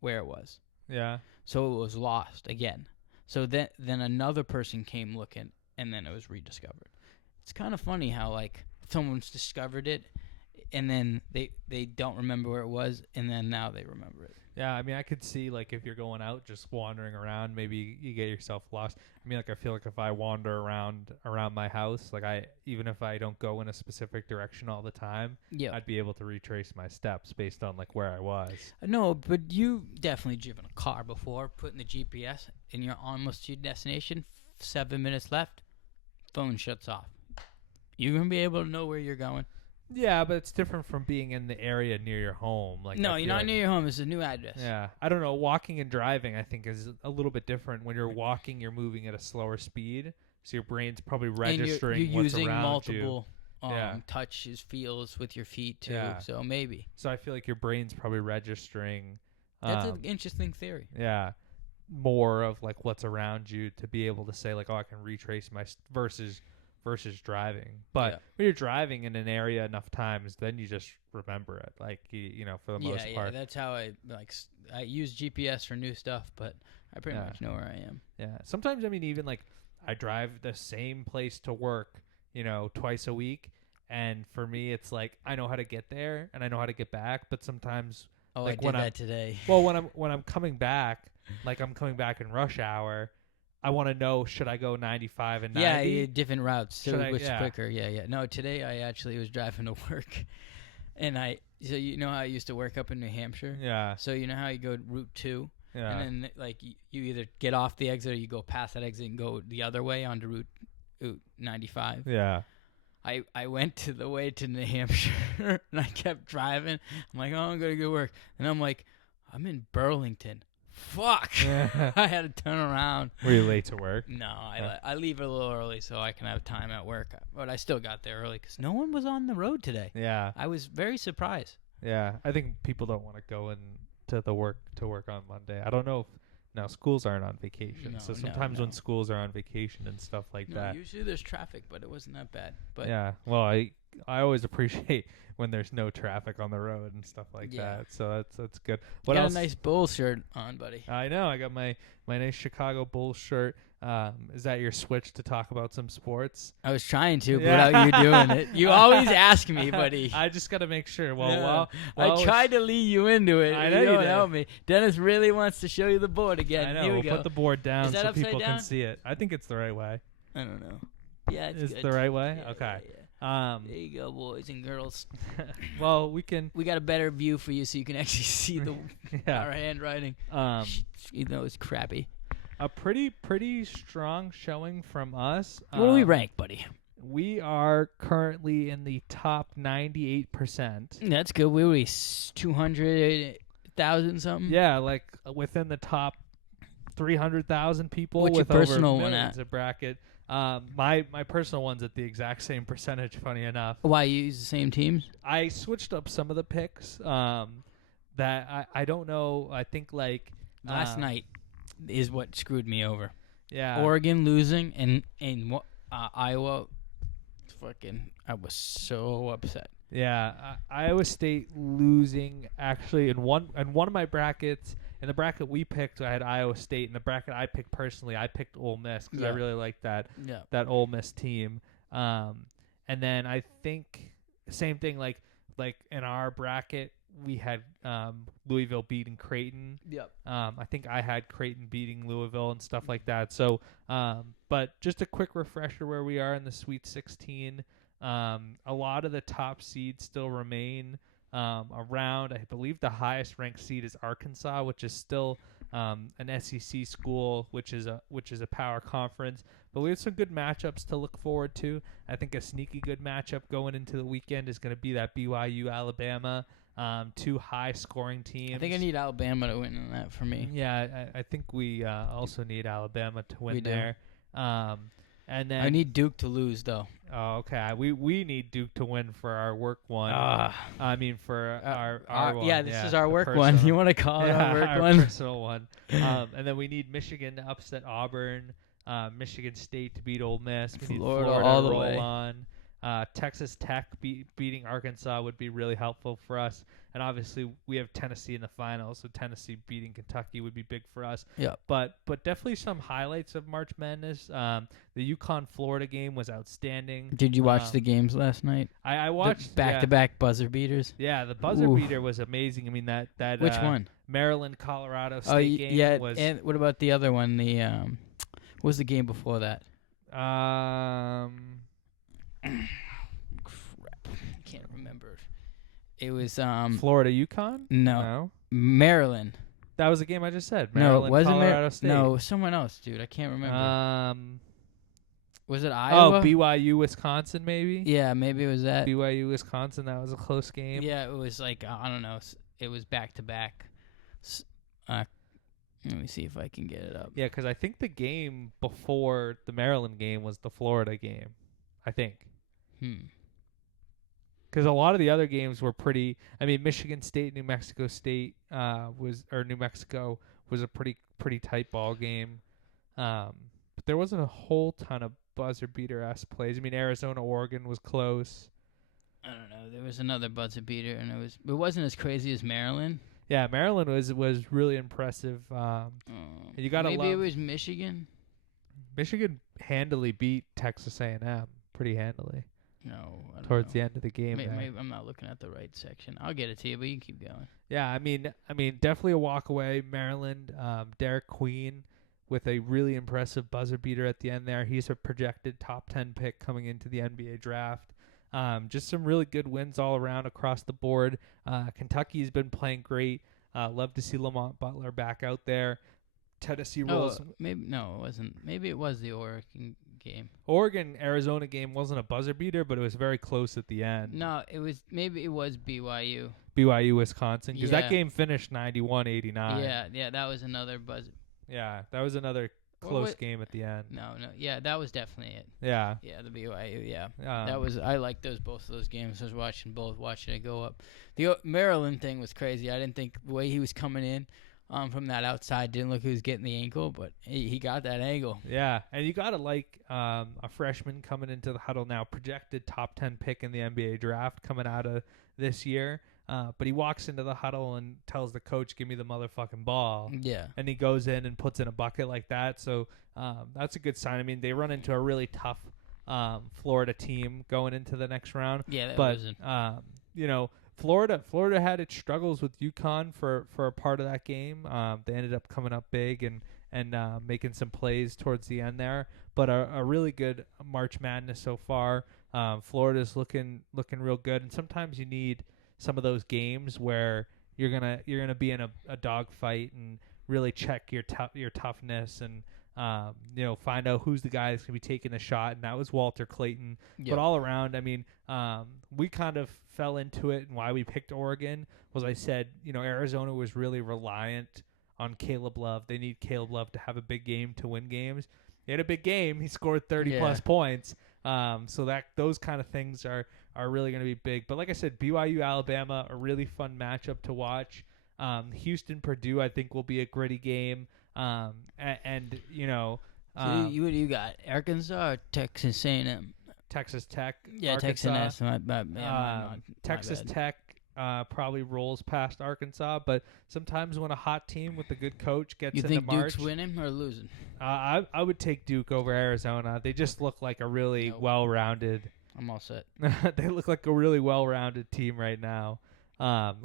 where it was. Yeah. So it was lost again. So then another person came looking, and then it was rediscovered. It's kind of funny how like someone's discovered it, and then they don't remember where it was, and then now they remember it. Yeah, I mean, I could see like if you're going out just wandering around, maybe you get yourself lost. I mean, like I feel like if I wander around my house, like even if I don't go in a specific direction all the time, I'd be able to retrace my steps based on like where I was. No, but you definitely driven a car before, putting the GPS, and you're almost to your destination. 7 minutes left, phone shuts off. You're gonna be able to know where you're going. Yeah, but it's different from being in the area near your home. Like no, you're not near your home. It's a new address. Yeah, I don't know. Walking and driving, I think, is a little bit different. When you're walking, you're moving at a slower speed, so your brain's probably registering and you're what's using around multiple touches, feels with your feet too. Yeah. So maybe So I feel like your brain's probably registering. that's an interesting theory. Yeah, more of like what's around you to be able to say like, oh, I can retrace my versus driving. But Yeah. when you're driving in an area enough times, then you just remember it. Like for the most Yeah, part. that's how I I use GPS for new stuff, but I pretty Yeah. much know where I am. Yeah. Sometimes even like I drive the same place to work, twice a week, and for me it's like I know how to get there and I know how to get back, but sometimes Oh, like I did that today. well, when I'm coming back, like I'm coming back in rush hour, I want to know, should I go 95 and 90? Yeah, different routes. So Should I- which yeah. quicker? Yeah. No, today I actually was driving to work, and so you know how I used to work up in New Hampshire. Yeah. So you know how you go Route 2, Yeah. and then like you either get off the exit or you go past that exit and go the other way onto Route 95. Yeah. I went to the way to New Hampshire and I kept driving. I'm like, oh, I'm gonna go work, and I'm like, I'm in Burlington. Fuck! I had to turn around. Were you late to work? No, Yeah. I leave a little early so I can have time at work. But I still got there early because no one was on the road today. Yeah. I was very surprised. Yeah. I think people don't want to go in to work on Monday. I don't know if now schools aren't on vacation. No, So no, sometimes when no. schools are on vacation and stuff like No, that. usually there's traffic, but it wasn't that bad. But Yeah. Well, I always appreciate when there's no traffic on the road and stuff like Yeah. that. So that's good. you What got else? a nice bull shirt on, buddy. I know. I got my nice Chicago Bulls shirt. Is that your switch to talk about some sports? I was trying to, but Yeah. without you doing it. You always ask me, buddy. I just got to make sure. Well, Yeah. well, I tried to lead you into it. I know you you don't did. help me. Dennis really wants to show you the board again. I know. Here we We'll go. put the board down Is that so upside people down? can see it. I think it's the right way. I don't know. Yeah, it's Is good. it the right way? Yeah, Okay. yeah. There you go, boys and girls. well, we can. We got a better view for you so you can actually see the Yeah. our handwriting. Even though it's crappy. A pretty strong showing from us. What do we rank, buddy? We are currently in the top 98%. That's good. We were 200,000 something. Yeah, like within the top 300,000 people. What's your with over personal one millions at? of bracket. My personal one's at the exact same percentage. Funny enough, Why you use the same teams? I switched up some of the picks. That I don't know. I think like Last night is what screwed me over. Yeah. Oregon losing and Iowa. Fucking, I was so upset. Yeah, Iowa State losing actually in one of my brackets. In the bracket we picked, I had Iowa State. In the bracket I picked personally, I picked Ole Miss because I Yeah. really liked that Yeah. Ole Miss team. And then I think same thing like in our bracket we had Louisville beating Creighton. Yep. I think I had Creighton beating Louisville and stuff like that. So, but just a quick refresher where we are in the Sweet 16. A lot of the top seeds still remain around. I believe the highest ranked seed is Arkansas, which is still an SEC school, which is a power conference. But we have some good matchups to look forward to. I think a sneaky good matchup going into the weekend is going to be that BYU Alabama. Two high scoring teams. I think I need Alabama to win on that for me. Yeah, I think we also need Alabama to win We do. there. And then I need Duke to lose though. Oh, okay. We need Duke to win for our work one. I mean for our one. Yeah, this is our the work one. personal- You want to call it yeah, our work our one? personal one. And then we need Michigan to upset Auburn. Michigan State to beat Ole Miss. We need Florida Florida all to the roll way. on. Texas Tech beating Arkansas would be really helpful for us. And obviously we have Tennessee in the finals, so Tennessee beating Kentucky would be big for us. Yeah. But definitely some highlights of March Madness. The UConn-Florida game was outstanding. Did you watch the games last night? I watched Back-to-back buzzer beaters. Yeah, the buzzer Ooh. beater was amazing. I mean that Which one? Maryland Colorado State game yeah. was And what about the other one? The what was the game before that? Crap, I can't remember. It was Florida UConn? no, Maryland. That was the game I just said. No, Maryland it wasn't Colorado State. No, someone else, dude. I can't remember. Was it Oh, Iowa? BYU Wisconsin maybe? Yeah, maybe it was that. BYU Wisconsin, that was a close game. Yeah, it was like I don't know. It was back to back. Let me see if I can get it up. Yeah, because I think the game before the Maryland game was the Florida game. I think. because a lot of the other games were pretty. I mean, Michigan State, New Mexico State New Mexico was a pretty tight ball game. But there wasn't a whole ton of buzzer beater-esque plays. I mean, Arizona, Oregon was close. I don't know. There was another buzzer beater, and it wasn't as crazy as Maryland. Yeah, Maryland was really impressive. You gotta maybe love it was Michigan. Michigan handily beat Texas A&M pretty handily No, I don't towards know. the end of the game. Maybe I'm not looking at the right section. I'll get it to you, but you can keep going. Yeah, I mean, definitely a walk away. Maryland, Derek Queen with a really impressive buzzer beater at the end there. He's a projected top 10 pick coming into the NBA draft. Just some really good wins all around across the board. Kentucky's been playing great. Love to see Lamont Butler back out there. Tennessee rolls. It wasn't. Maybe it was the Oregon game. Oregon Arizona game wasn't a buzzer beater, but it was very close at the end. No, it was. Maybe it was BYU. BYU Wisconsin, because that Yeah. game finished 91-89. Yeah, that was another buzzer. Yeah, that was another close game at the end. No, yeah, that was definitely it. Yeah. Yeah, the BYU. Yeah, Um, that was. I liked both of those games. I was watching it go up. The Maryland thing was crazy. I didn't think the way he was coming in, from that outside didn't look like he was getting the ankle, but he got that angle. Yeah, and you gotta like a freshman coming into the huddle now, projected top 10 pick in the NBA draft coming out of this year. But he walks into the huddle and tells the coach, "Give me the motherfucking ball." Yeah. And he goes in and puts in a bucket like that. So that's a good sign. I mean, they run into a really tough Florida team going into the next round. Yeah, that but wasn't. Florida had its struggles with UConn for a part of that game. They ended up coming up big and making some plays towards the end there. But a really good March Madness so far. Florida's looking real good. And sometimes you need some of those games where you're gonna be in a dogfight and really check your toughness and find out who's the guy that's gonna be taking the shot. And that was Walter Clayton. Yep. But all around, I mean, we kind of fell into it, and why we picked Oregon was I said, Arizona was really reliant on Caleb Love. They need Caleb Love to have a big game to win games. He had a big game. He scored 30 plus points. So that those kind of things are really going to be big. But like I said, BYU Alabama, a really fun matchup to watch. Houston Purdue, I think, will be a gritty game. So you got Arkansas or Texas A&M? Texas Tech. Yeah, Arkansas. Texas A&M. Texas Tech probably rolls past Arkansas, but sometimes when a hot team with a good coach gets You into think March, Duke's winning or losing? I would take Duke over Arizona. They just look like a really Nope. well-rounded. I'm all set. They look like a really well-rounded team right now.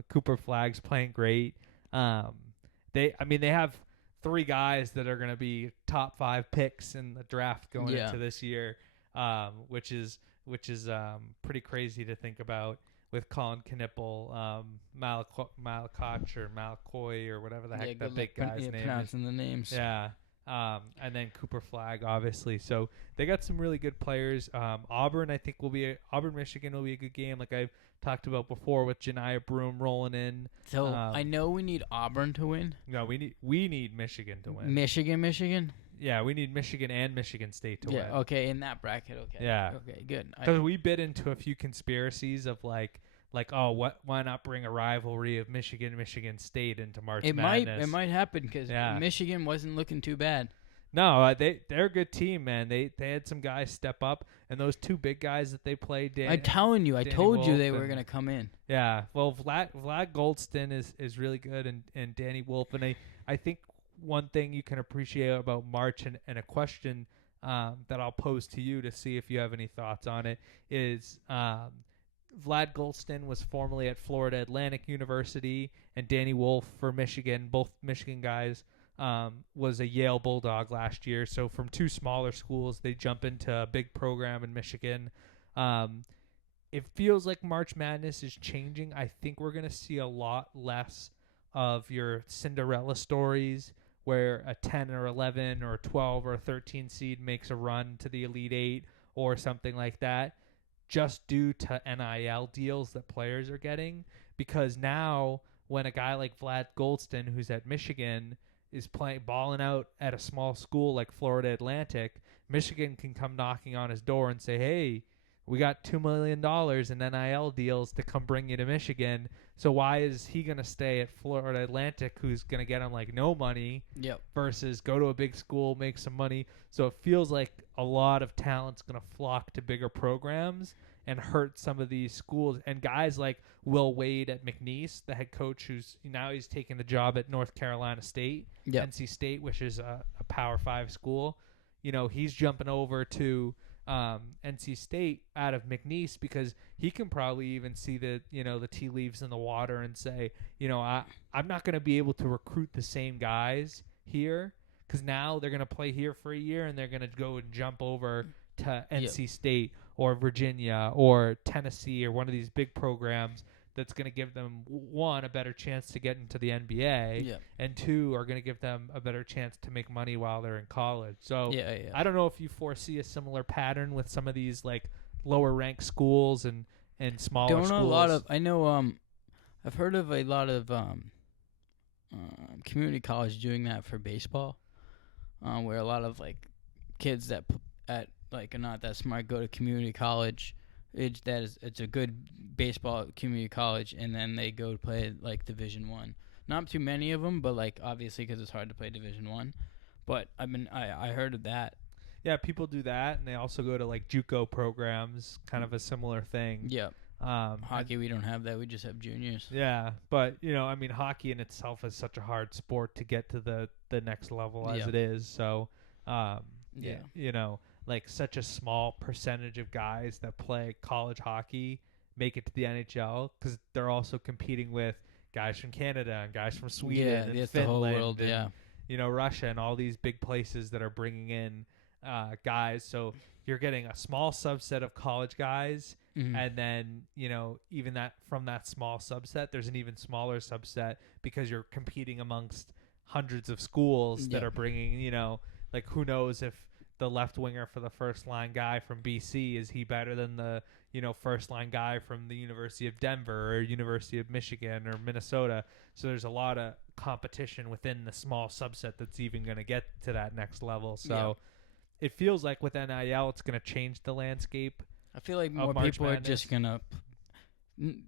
Cooper Flagg's playing great. They have 3 guys that are going to be top 5 picks in the draft going into this year, which is pretty crazy to think about. With Colin Knippel, Malakoch or Malcoy or whatever the heck that big guy's name is. Pronouncing the names. Yeah. And then Cooper Flagg, obviously. So they got some really good players. Auburn, I think, Auburn, Michigan will be a good game, like I've talked about before, with Janiah Broome rolling in. So I know we need Auburn to win. No, we need Michigan to win. Michigan. Yeah, we need Michigan and Michigan State to win. Yeah. Okay, in that bracket. Okay. Yeah. Okay. Good. Because we bit into a few conspiracies of like why not bring a rivalry of Michigan State into March Madness? It might happen because Yeah. Michigan wasn't looking too bad. No, they're a good team, man. They had some guys step up, and those 2 big guys that they played. I'm telling you, I told you they were and- gonna come in. Yeah, well, Vlad Goldston is really good, and Danny Wolf, and I think one thing you can appreciate about March and a question that I'll pose to you to see if you have any thoughts on it is Vlad Goldston was formerly at Florida Atlantic University, and Danny Wolf for Michigan, both Michigan guys, was a Yale Bulldog last year. So from 2 smaller schools, they jump into a big program in Michigan. It feels like March Madness is changing. I think we're going to see a lot less of your Cinderella stories where a 10 or 11 or 12 or 13 seed makes a run to the Elite 8 or something like that, just due to NIL deals that players are getting. Because now when a guy like Vlad Goldston, who's at Michigan, is balling out at a small school like Florida Atlantic, Michigan can come knocking on his door and say, hey, we got $2 million in NIL deals to come bring you to Michigan. So why is he going to stay at Florida Atlantic, who's going to get him like no money, versus go to a big school, make some money? So it feels like a lot of talent's going to flock to bigger programs and hurt some of these schools. And guys like Will Wade at McNeese, the head coach, he's taking the job at North Carolina State, NC State, which is a Power 5 school. He's jumping over to NC State out of McNeese because he can probably even see the tea leaves in the water and say, I'm not going to be able to recruit the same guys here because now they're going to play here for a year and they're going to go and jump over to NC State or Virginia or Tennessee or one of these big programs that's going to give them, one, a better chance to get into the NBA, and two, are going to give them a better chance to make money while they're in college. So I don't know if you foresee a similar pattern with some of these like lower ranked schools and smaller schools. I've heard of a lot of community college doing that for baseball, where a lot of like kids that are not that smart go to community college. It's a good baseball community college, and then they go to play like Division I. Not too many of them, but like obviously because it's hard to play Division I. But I heard of that. Yeah, people do that, and they also go to like JUCO programs, kind of a similar thing. Yeah. Hockey, we don't have that. We just have juniors. Yeah, but hockey in itself is such a hard sport to get to the next level as it is. So, like such a small percentage of guys that play college hockey make it to the NHL because they're also competing with guys from Canada and guys from Sweden and Finland, the whole world, and Russia and all these big places that are bringing in guys. So you're getting a small subset of college guys, and then even that from that small subset, there's an even smaller subset because you're competing amongst hundreds of schools that are bringing like who knows if the left winger for the first line guy from BC, is he better than the first line guy from the University of Denver or University of Michigan or Minnesota? So there's a lot of competition within the small subset that's even going to get to that next level. So it feels like with NIL it's going to change the landscape. I feel like more people are just going to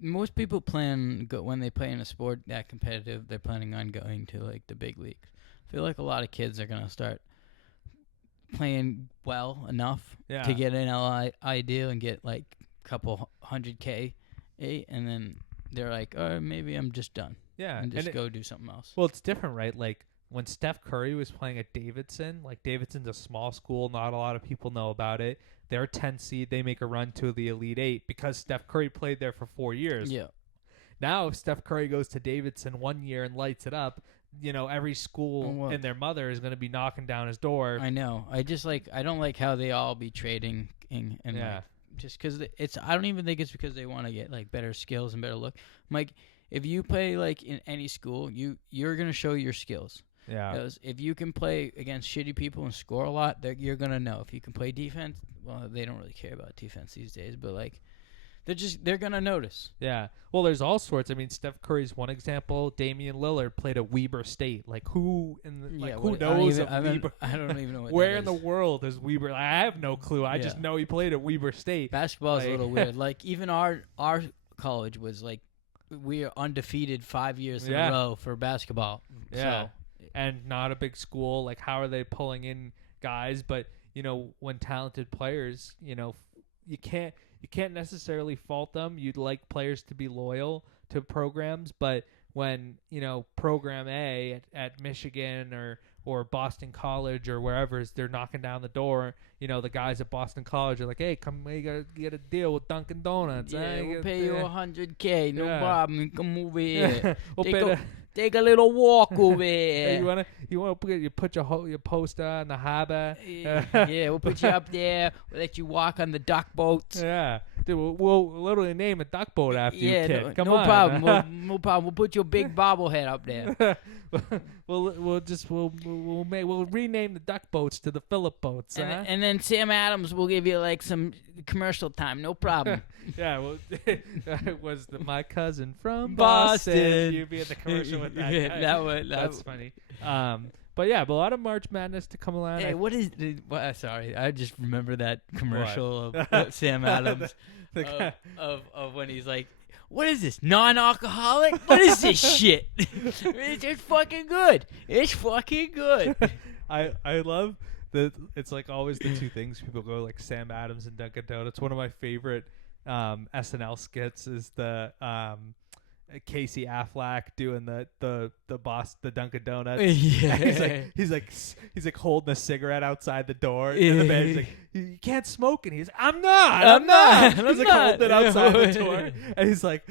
most people when they play in a sport that competitive, they're planning on going to like the big leagues. I feel like a lot of kids are going to start playing well enough to get an NIL deal and get like a couple $100K, and then they're like, oh, maybe I'm just done. Yeah, and just go do something else. Well, it's different, right? Like when Steph Curry was playing at Davidson, like Davidson's a small school, not a lot of people know about it. They're a 10 seed. They make a run to the Elite Eight because Steph Curry played there for 4 years. Yeah. Now, if Steph Curry goes to Davidson 1 year and lights it up, every school and their mother is going to be knocking down his door. I know. I don't like how they all be trading and like, just because I don't even think it's because they want to get like better skills and better look. I'm like, if you play like in any school, you're going to show your skills. Yeah. Because if you can play against shitty people and score a lot, you're going to know. If you can play defense, well, they don't really care about defense these days, but like they're going to notice. Yeah. Well, there's all sorts. I mean, Steph Curry's one example. Damian Lillard played at Weber State. Like who knows of Weber? I don't even know what where in the world is Weber? I have no clue. I just know he played at Weber State. Basketball is a little weird. Like even our college was like we are undefeated 5 years in a row for basketball. Yeah. So, and not a big school. Like how are they pulling in guys? But when talented players, you can't necessarily fault them. You'd like players to be loyal to programs, but when program A at Michigan or Boston College or wherever they're knocking down the door, the guys at Boston College are like, hey, come, you gotta get a deal with Dunkin' Donuts. Yeah, we'll pay you $100K, no problem. Come over here. We'll take a little walk over here. Hey, you wanna put your poster on the harbor? Yeah, we'll put you up there. We'll let you walk on the duck boats. Yeah. Dude, we'll literally name a duck boat after you, kid. Come on. Problem. No problem. We'll put your big bobblehead up there. We'll rename the duck boats to the Phillip boats. And then Sam Adams will give you like some commercial time. No problem. Yeah. Well, it was my cousin from Boston. You'd be at the commercial with that guy. That's funny. But yeah, but a lot of March Madness to come along. Hey, what is? Sorry, I just remember that commercial of Sam Adams The guy- of when he's like, "What is this? Non-alcoholic? What is this shit? It's fucking good. It's fucking good." I love that it's like always the two things people go like Sam Adams and Dunkin' Donuts. One of my favorite SNL skits is the Casey Affleck doing the boss the Dunkin' Donuts. Yeah. he's like holding a cigarette outside the door in the bed. He's like, you can't smoke, and he's like, I'm not. He's like holding it outside the door, and he's like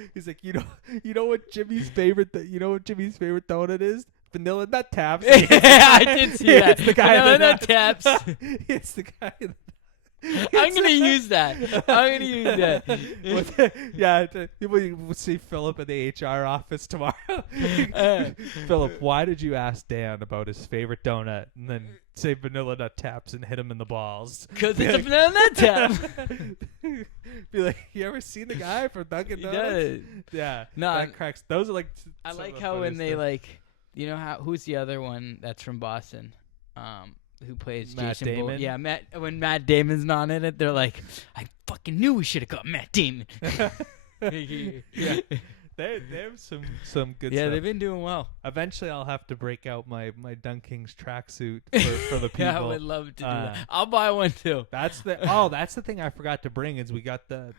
you know what Jimmy's favorite donut is? Vanilla nut taps. Yeah, I did see that. It's the guy Vanilla in the nut taps. It's the guy. I'm gonna use that. We'll see Philip in the HR office tomorrow. Philip, why did you ask Dan about his favorite donut and then say vanilla nut taps and hit him in the balls? Because it's a vanilla nut tap. Be like, you ever seen the guy from Dunkin' He Donuts? does. Yeah, No, that cracks. Those are like. I some like of the how when funniest they stuff. like, you know how who's the other one that's from Boston, who plays Matt Jason Bourne? Damon? Yeah, when Matt Damon's not in it, they're like, I fucking knew we should have got Matt Damon. Yeah. They have some good Yeah, stuff. they've been doing well. Eventually, I'll have to break out my Dunkings tracksuit for the people. Yeah, I would love to do that. I'll buy one too. That's the thing I forgot to bring is we got the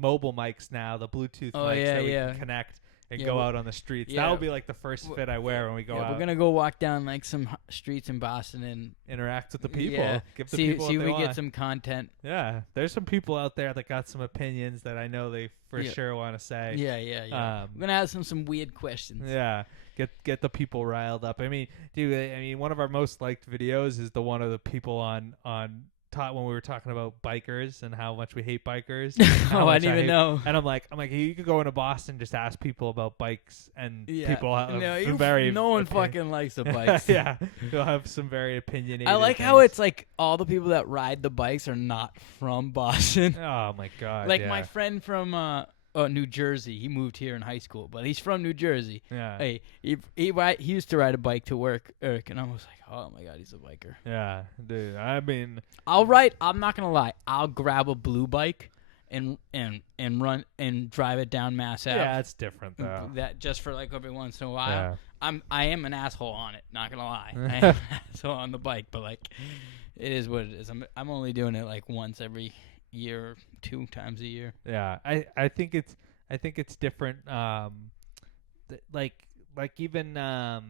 mobile mics now, the Bluetooth Oh, mics yeah, that we yeah. can connect and Yeah, go we- out on the streets. yeah. That'll be like the first fit I wear when we go Yeah, out. we're gonna go walk down like some streets in Boston and interact with the people. Yeah, Give the see people if what we they get want. some content. Yeah, there's some people out there that got some opinions that I know they for Yeah. sure want to say. Yeah. We're gonna ask some weird questions. Yeah, get the people riled up. I mean, dude, one of our most liked videos is the one of the people on when we were talking about bikers and how much we hate bikers. Oh, I didn't even know. And I'm like, you could go into Boston, just ask people about bikes, and Yeah. people have No, some very no one fucking likes the bikes. yeah, you'll have some very opinionated. I like how things. it's like all the people that ride the bikes are not from Boston. Oh my god! Like yeah. my friend from New Jersey, he moved here in high school, but he's from New Jersey. Yeah. Hey, he used to ride a bike to work, Eric, and I was like, oh my god, he's a biker. Yeah, dude. I mean, I'm not gonna lie, I'll grab a blue bike and run and drive it down Mass Ave. yeah, it's different though. That just for like every once in a while. Yeah. I am an asshole on it, not gonna lie. I am an asshole on the bike, but like it is what it is. I'm only doing it like once every year, 2 times a year. Yeah, I think it's different. Like even oh,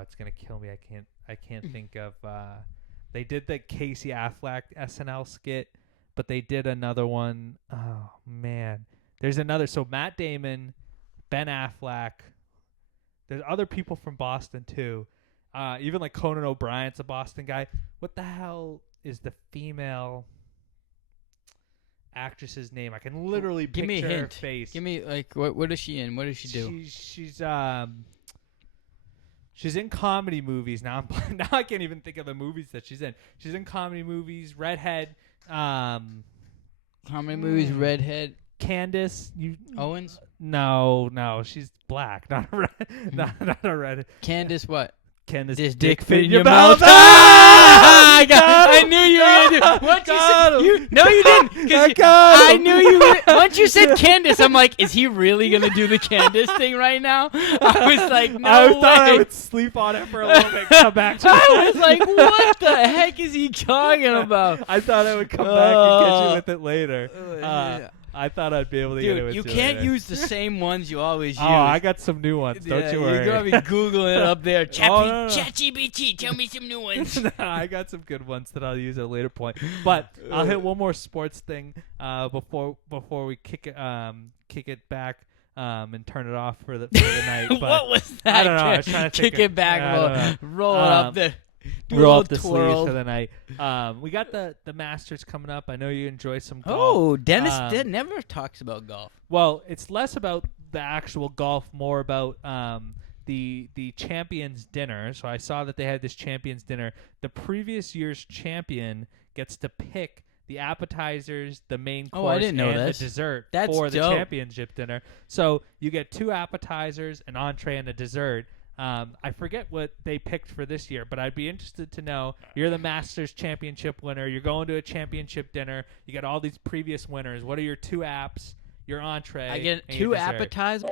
it's gonna kill me. I can't think of. They did the Casey Affleck SNL skit, but they did another one. Oh man, there's another. So Matt Damon, Ben Affleck. There's other people from Boston too. Even like Conan O'Brien's a Boston guy. What the hell is the female actress's name? I can literally Give me a picture her hint. face. Give me like what is she in? What does she do? She's in comedy movies now. Now I can't even think of the movies that she's in. She's in comedy movies. Redhead. Comedy movies, redhead. Candace. Owens. No, she's black. Not a red. Not a red. Candace what? Candace. This dick fit in your mouth. Ah! I knew you were gonna do. Once you said, no, you didn't. 'Cause I knew you. Once you said Candace, I'm like, is he really gonna do the Candace thing right now? I was like, no I way. thought I would sleep on it for a little bit. Come back to it. I was like, what the heck is he talking about? I thought I would come back and get you with it later. Yeah. I thought I'd be able to get it Dude, with you you can't later. use the same ones you always use. Oh, I got some new ones. Don't you worry. You're gonna be googling it up there. no. ChatGPT, tell me some new ones. No, I got some good ones that I'll use at a later point. But I'll hit one more sports thing before we kick it back and turn it off for the night. But what was that? I don't know. I was trying to think kick it back, I don't know. roll it up there. Do a Roll little up the twirl. sleeves for the night. We got the Masters coming up. I know you enjoy some golf. Oh, Dennis never talks about golf. Well, it's less about the actual golf, more about the champions dinner. So I saw that they had this champions dinner. The previous year's champion gets to pick the appetizers, the main course, I didn't know and this. the dessert That's for the dope. championship dinner. So you get 2 appetizers, an entree, and a dessert. I forget what they picked for this year, but I'd be interested to know. You're the Masters Championship winner. You're going to a championship dinner. You got all these previous winners. What are your 2 apps, your entree? I get and your 2 dessert? appetizers.